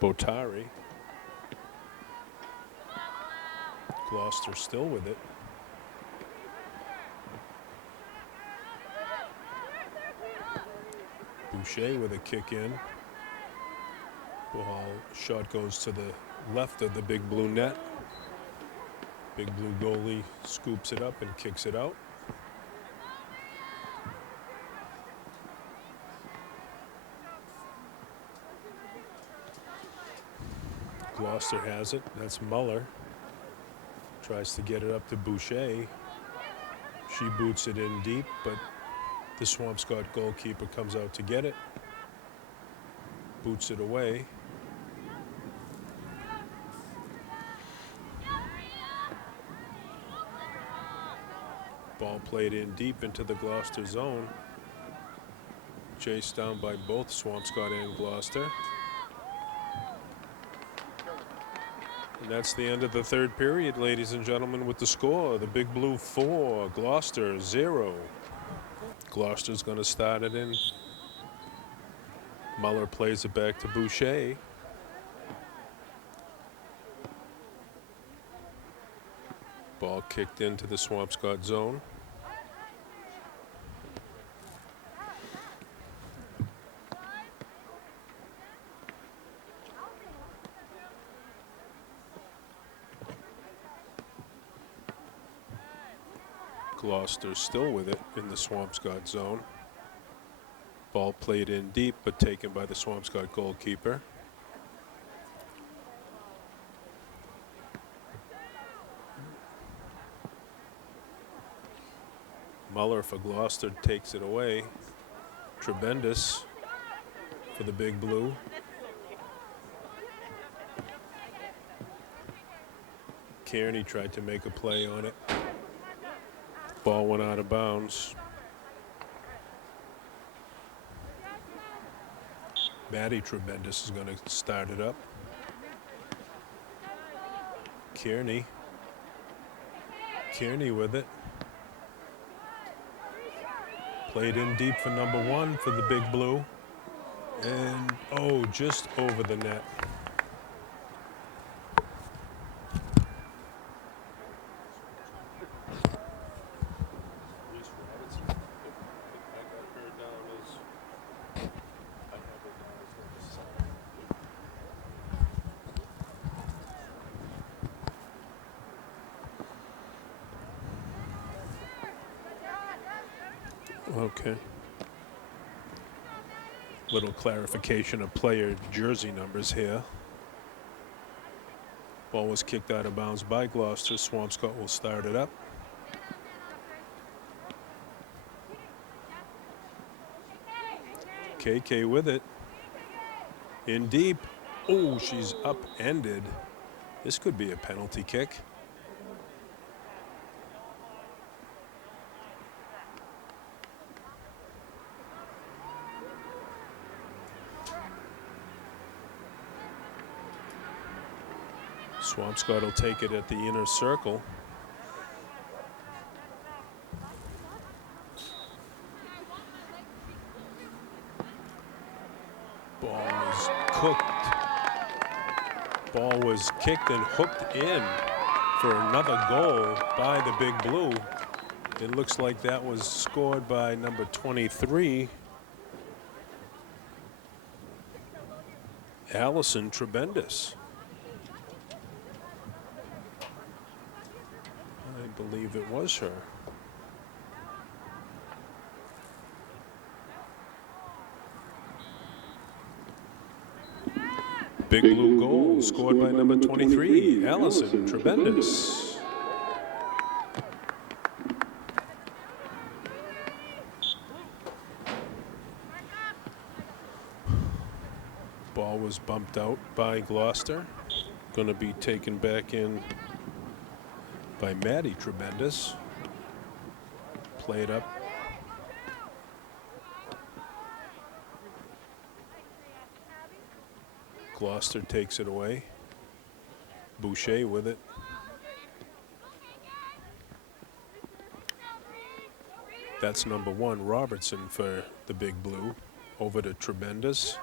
Botari. Gloucester still with it. Boucher with a kick in. Ball shot goes to the left of the Big Blue net. Big Blue goalie scoops it up and kicks it out. Gloucester has it. That's Muller. Tries to get it up to Boucher. She boots it in deep, but the Swampscott goalkeeper comes out to get it. Boots it away. Ball played in deep into the Gloucester zone. Chased down by both Swampscott and Gloucester. And that's the end of the third period, ladies and gentlemen, with the score. The Big Blue 4, Gloucester 0. Gloucester's going to start it in. Muller plays it back to Boucher. Ball kicked into the Swampscott zone. Gloucester still with it in the Swampscott zone. Ball played in deep, but taken by the Swampscott goalkeeper. Muller for Gloucester takes it away. Trebendous for the Big Blue. Kearney tried to make a play on it. Ball went out of bounds. Maddie Trebendous is going to start it up. Kearney with it. Played in deep for number 1 for the Big Blue. And, oh, just over the net. Okay. Little clarification of player jersey numbers here. Ball was kicked out of bounds by Gloucester. Swampscott will start it up. KK with it. In deep. Oh, she's upended. This could be a penalty kick. Swampscott will take it at the inner circle. Ball was cooked. Ball was kicked and hooked in for another goal by the Big Blue. It looks like that was scored by number 23, Allison Tremendous. I believe it was her. Big Blue goal scored by number 23, Allison Tremendous. Ball was bumped out by Gloucester. Going to be taken back in by Maddie Tremendous. Played up. Gloucester takes it away. Boucher with it. That's number 1, Robertson for the Big Blue. Over to Tremendous.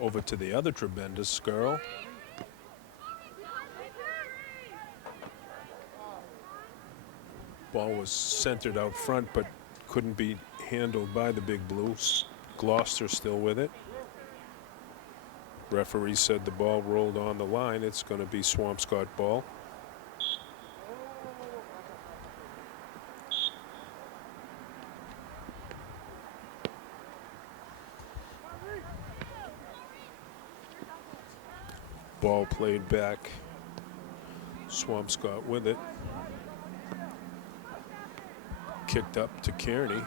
Over to the other Tremendous girl. Ball was centered out front, but couldn't be handled by the Big Blues. Gloucester still with it. Referee said the ball rolled on the line. It's going to be Swampscott ball. Ball played back. Swampscott with it. Kicked up to Kearney.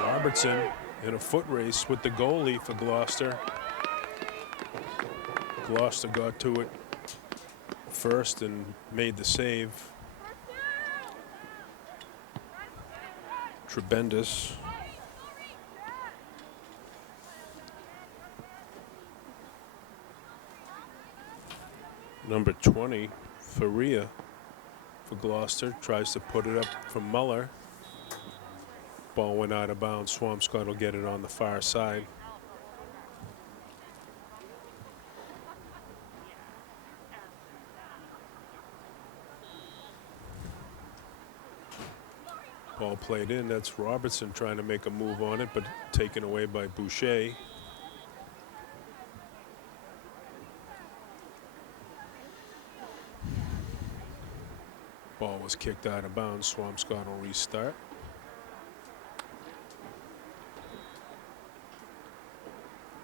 Robertson in a foot race with the goalie for Gloucester. Gloucester got to it first and made the save. Tremendous. Number 20, Faria for Gloucester, tries to put it up from Muller. Ball went out of bounds. Swampscott will get it on the far side. Ball played in. That's Robertson trying to make a move on it, but taken away by Boucher. Ball was kicked out of bounds. Swampscott will restart.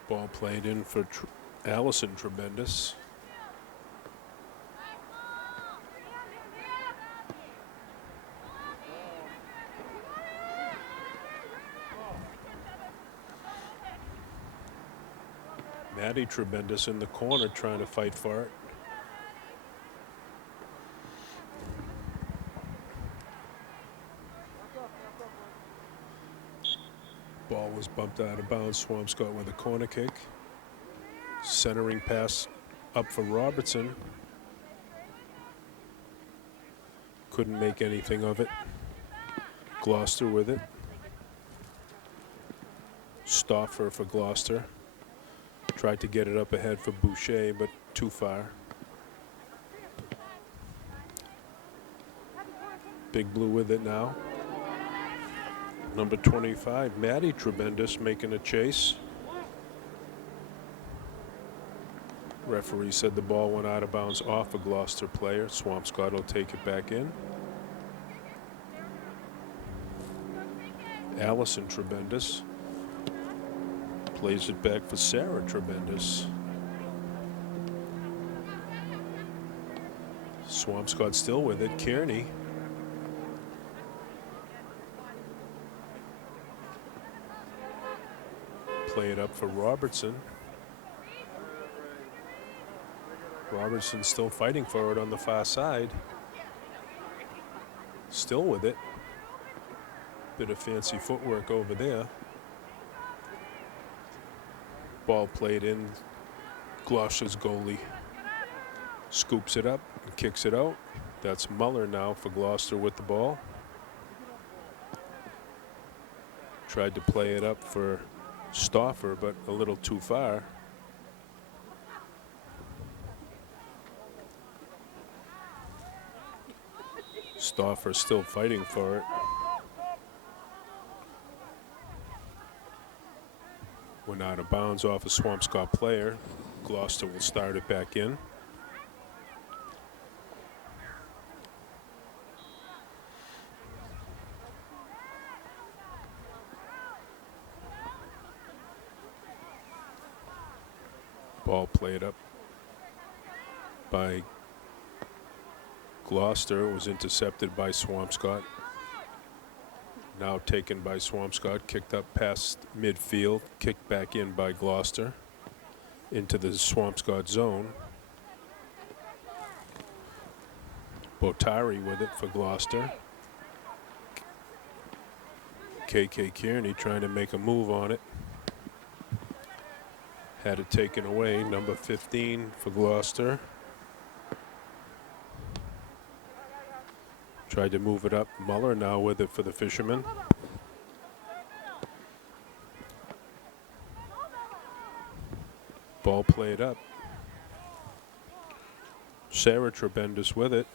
Ball played in for Allison Tremendous. Maddie Tremendous in the corner trying to fight for it. Ball was bumped out of bounds. Swampscott with a corner kick. Centering pass up for Robertson. Couldn't make anything of it. Gloucester with it. Stauffer for Gloucester. Tried to get it up ahead for Boucher, but too far. Big Blue with it now. Number 25, Maddie Tremendous making a chase. Referee said the ball went out of bounds off a Gloucester player. Swampscott will take it back in. Allison Tremendous plays it back for Sarah Tremendous. Swampscott still with it. Kearney. Play it up for Robertson. Robertson still fighting for it on the far side. Still with it. Bit of fancy footwork over there. Ball played in. Gloucester's goalie scoops it up and kicks it out. That's Muller now for Gloucester with the ball. Tried to play it up for Stauffer, but a little too far. Stauffer still fighting for it. Went out of bounds off a Swampscott player. Gloucester will start it back in. Ball played up by Gloucester. It was intercepted by Swampscott. Now taken by Swampscott, kicked up past midfield, kicked back in by Gloucester into the Swampscott zone. Botari with it for Gloucester. KK Kearney trying to make a move on it. Had it taken away, number 15 for Gloucester. Tried to move it up. Muller now with it for the Fishermen. Ball played up. Sarah Trebendis with it.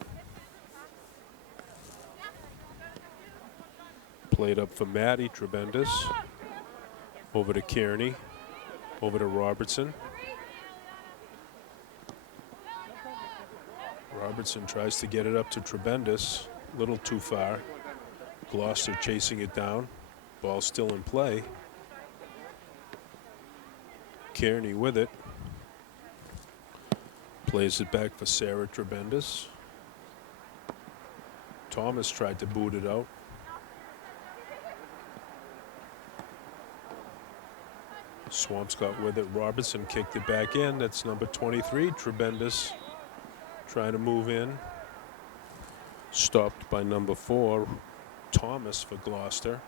Played up for Maddie Trebendis. Over to Kearney. Over to Robertson. Robertson tries to get it up to Trebendis. A little too far. Gloucester chasing it down. Ball still in play. Kearney with it. Plays it back for Sarah Trebendis. Thomas tried to boot it out. Swampscott with it. Robertson kicked it back in. That's number 23. Trebendis trying to move in. Stopped by number 4, Thomas for Gloucester.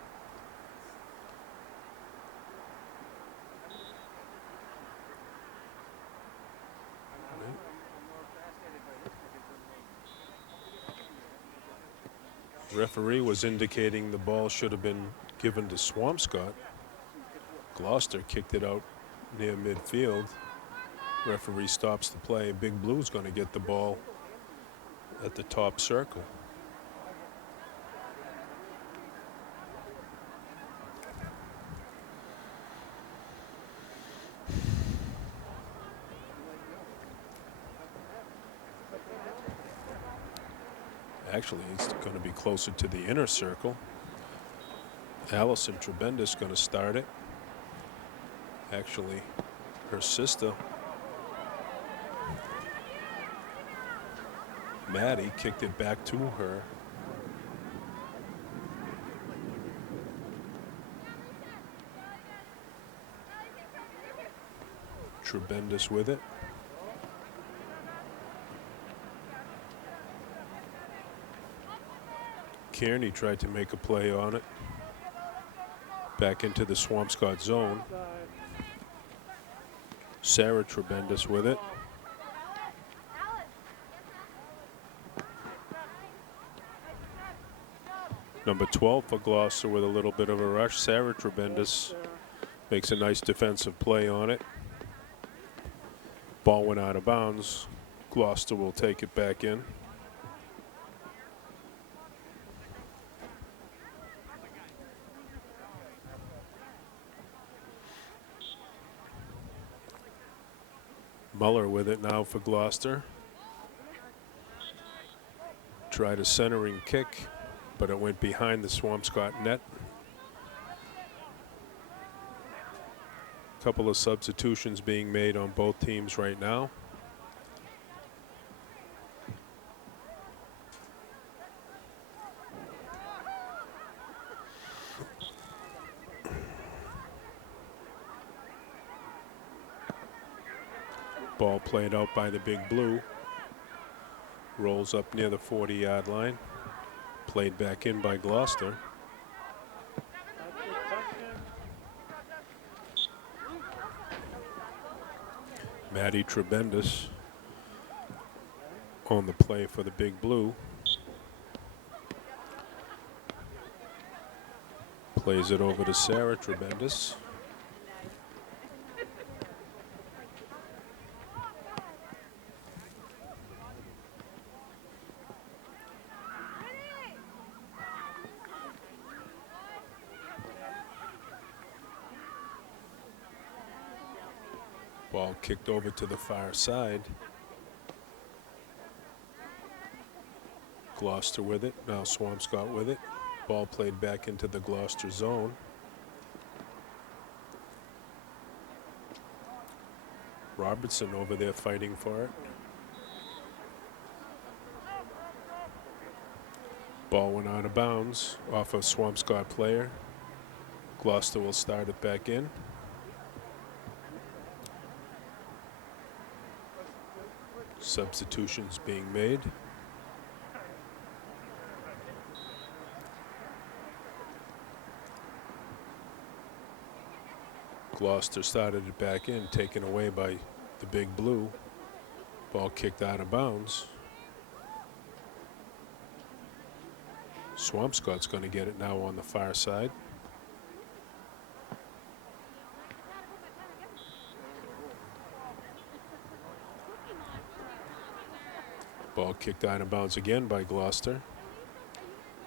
Referee was indicating the ball should have been given to Swampscott. Gloucester kicked it out near midfield. Referee stops the play. Big Blue's going to get the ball at the top circle. Actually, it's going to be closer to the inner circle. Allison Trebendis going to start it. Actually, her sister, Maddie, kicked it back to her. Trebendis with it. Kearney tried to make a play on it. Back into the Swampscott zone. Sarah Trebendis with it. Number 12 for Gloucester with a little bit of a rush. Sarah Trebendis makes a nice defensive play on it. Ball went out of bounds. Gloucester will take it back in. Muller with it now for Gloucester. Tried a centering kick, but it went behind the Swampscott net. Couple of substitutions being made on both teams right now. Ball played out by the Big Blue. Rolls up near the 40-yard line. Played back in by Gloucester. Maddie Trebendis on the play for the Big Blue. Plays it over to Sarah Trebendis. Ball kicked over to the far side. Gloucester with it. Now Swampscott with it. Ball played back into the Gloucester zone. Robertson over there fighting for it. Ball went out of bounds off a Swampscott player. Gloucester will start it back in. Substitutions being made. Gloucester started it back in, taken away by the Big Blue. Ball kicked out of bounds. Swampscott's going to get it now on the far side. Ball kicked out of bounds again by Gloucester.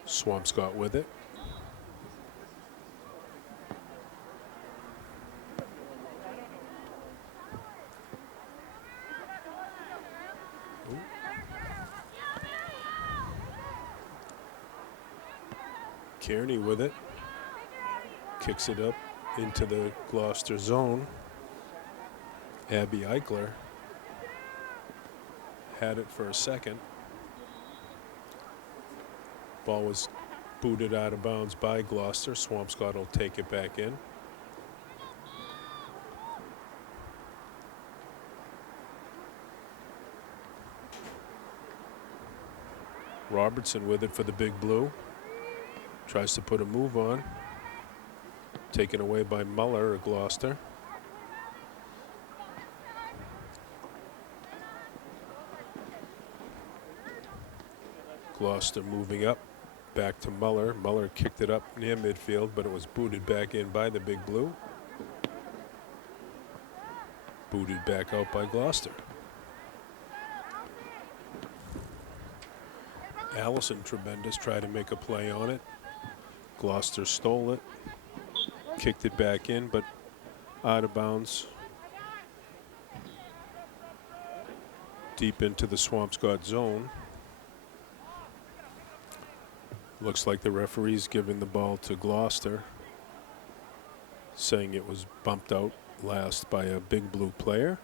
Swampscott with it. Kearney with it. Kicks it up into the Gloucester zone. Abby Eichler had it for a second. Ball was booted out of bounds by Gloucester. Swampscott will take it back in. Robertson with it for the Big Blue. Tries to put a move on. Taken away by Muller of Gloucester. Gloucester moving up. Back to Muller. Muller kicked it up near midfield, but it was booted back in by the Big Blue. Booted back out by Gloucester. Allison Trebendis tried to make a play on it. Gloucester stole it. Kicked it back in, but out of bounds. Deep into the Swampscott zone. Looks like the referee's giving the ball to Gloucester, saying it was bumped out last by a Big Blue player.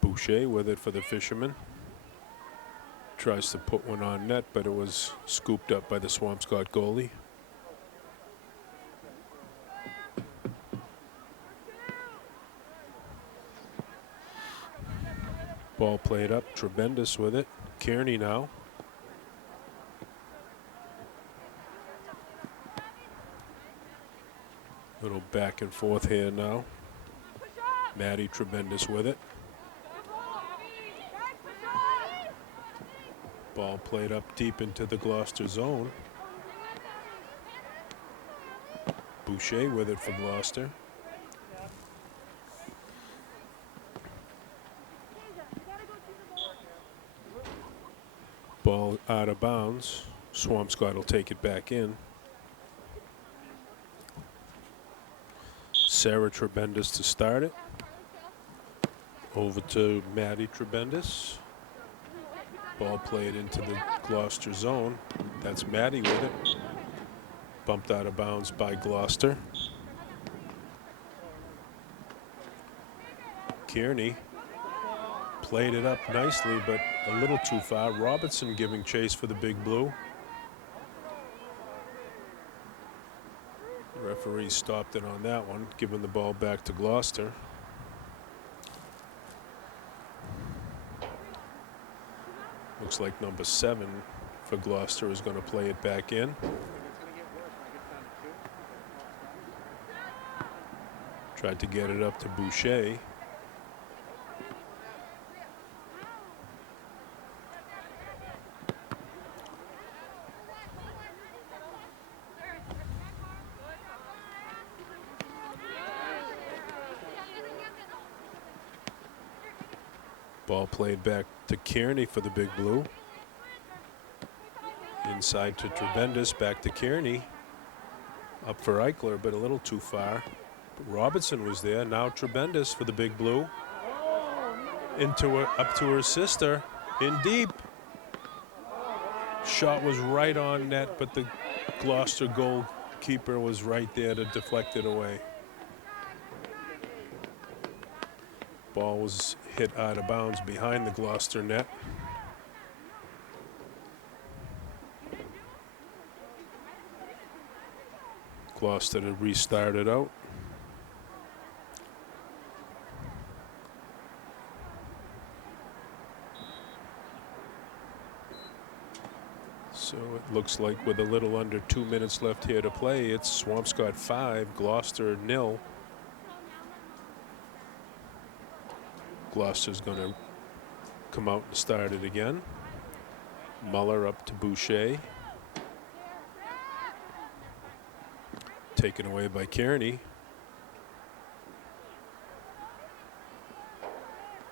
Boucher with it for the Fishermen. Tries to put one on net, but it was scooped up by the Swampscott goalie. Ball played up. Trebendis with it. Kearney now. Little back and forth here now. Maddie Trebendis with it. Ball played up deep into the Gloucester zone. Boucher with it for Gloucester. Ball out of bounds. Swampscott will take it back in. Sarah Trebendis to start it. Over to Maddie Trebendis. Ball played into the Gloucester zone. That's Maddie with it. Bumped out of bounds by Gloucester. Kearney played it up nicely, but a little too far. Robertson giving chase for the Big Blue. The referee stopped it on that one, giving the ball back to Gloucester. Looks like number 7 for Gloucester is going to play it back in. Tried to get it up to Boucher. Ball played back to Kearney for the Big Blue. Inside to Trebendis, back to Kearney. Up for Eichler, but a little too far. But Robertson was there. Now Trebendis for the Big Blue. Into her, up to her sister, in deep. Shot was right on net, but the Gloucester goalkeeper was right there to deflect it away. Ball was hit out of bounds behind the Gloucester net. Gloucester to restart it out. So it looks like with a little under 2 minutes left here to play, it's Swampscott 5, Gloucester 0. Gloucester's going to come out and start it again. Muller up to Boucher. Taken away by Kearney.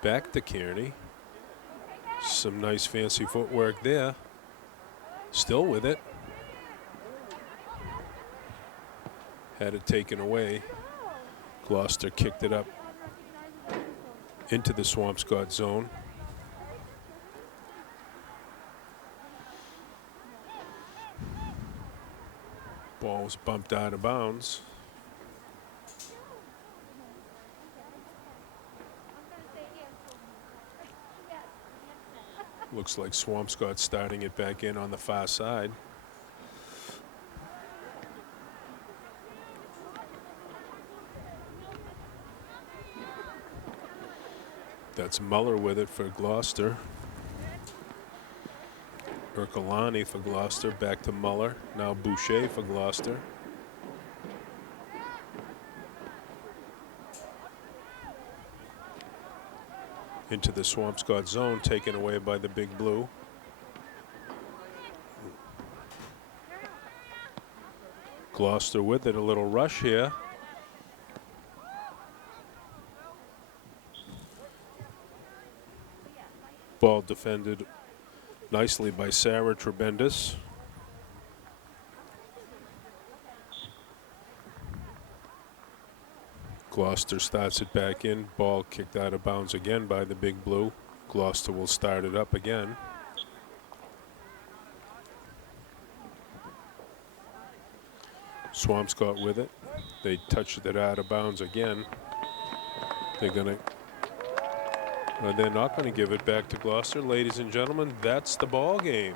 Back to Kearney. Some nice fancy footwork there. Still with it. Had it taken away. Gloucester kicked it up into the Swampscott zone. Ball was bumped out of bounds. Looks like Swampscott starting it back in on the far side. That's Muller with it for Gloucester. Ercolani for Gloucester, back to Muller. Now Boucher for Gloucester. Into the Swampscott zone, taken away by the Big Blue. Gloucester with it, a little rush here. Ball defended nicely by Sarah Trebendis. Gloucester starts it back in. Ball kicked out of bounds again by the Big Blue. Gloucester will start it up again. Swampscott with it. They touched it out of bounds again. They're not going to give it back to Gloucester. Ladies and gentlemen, that's the ball game.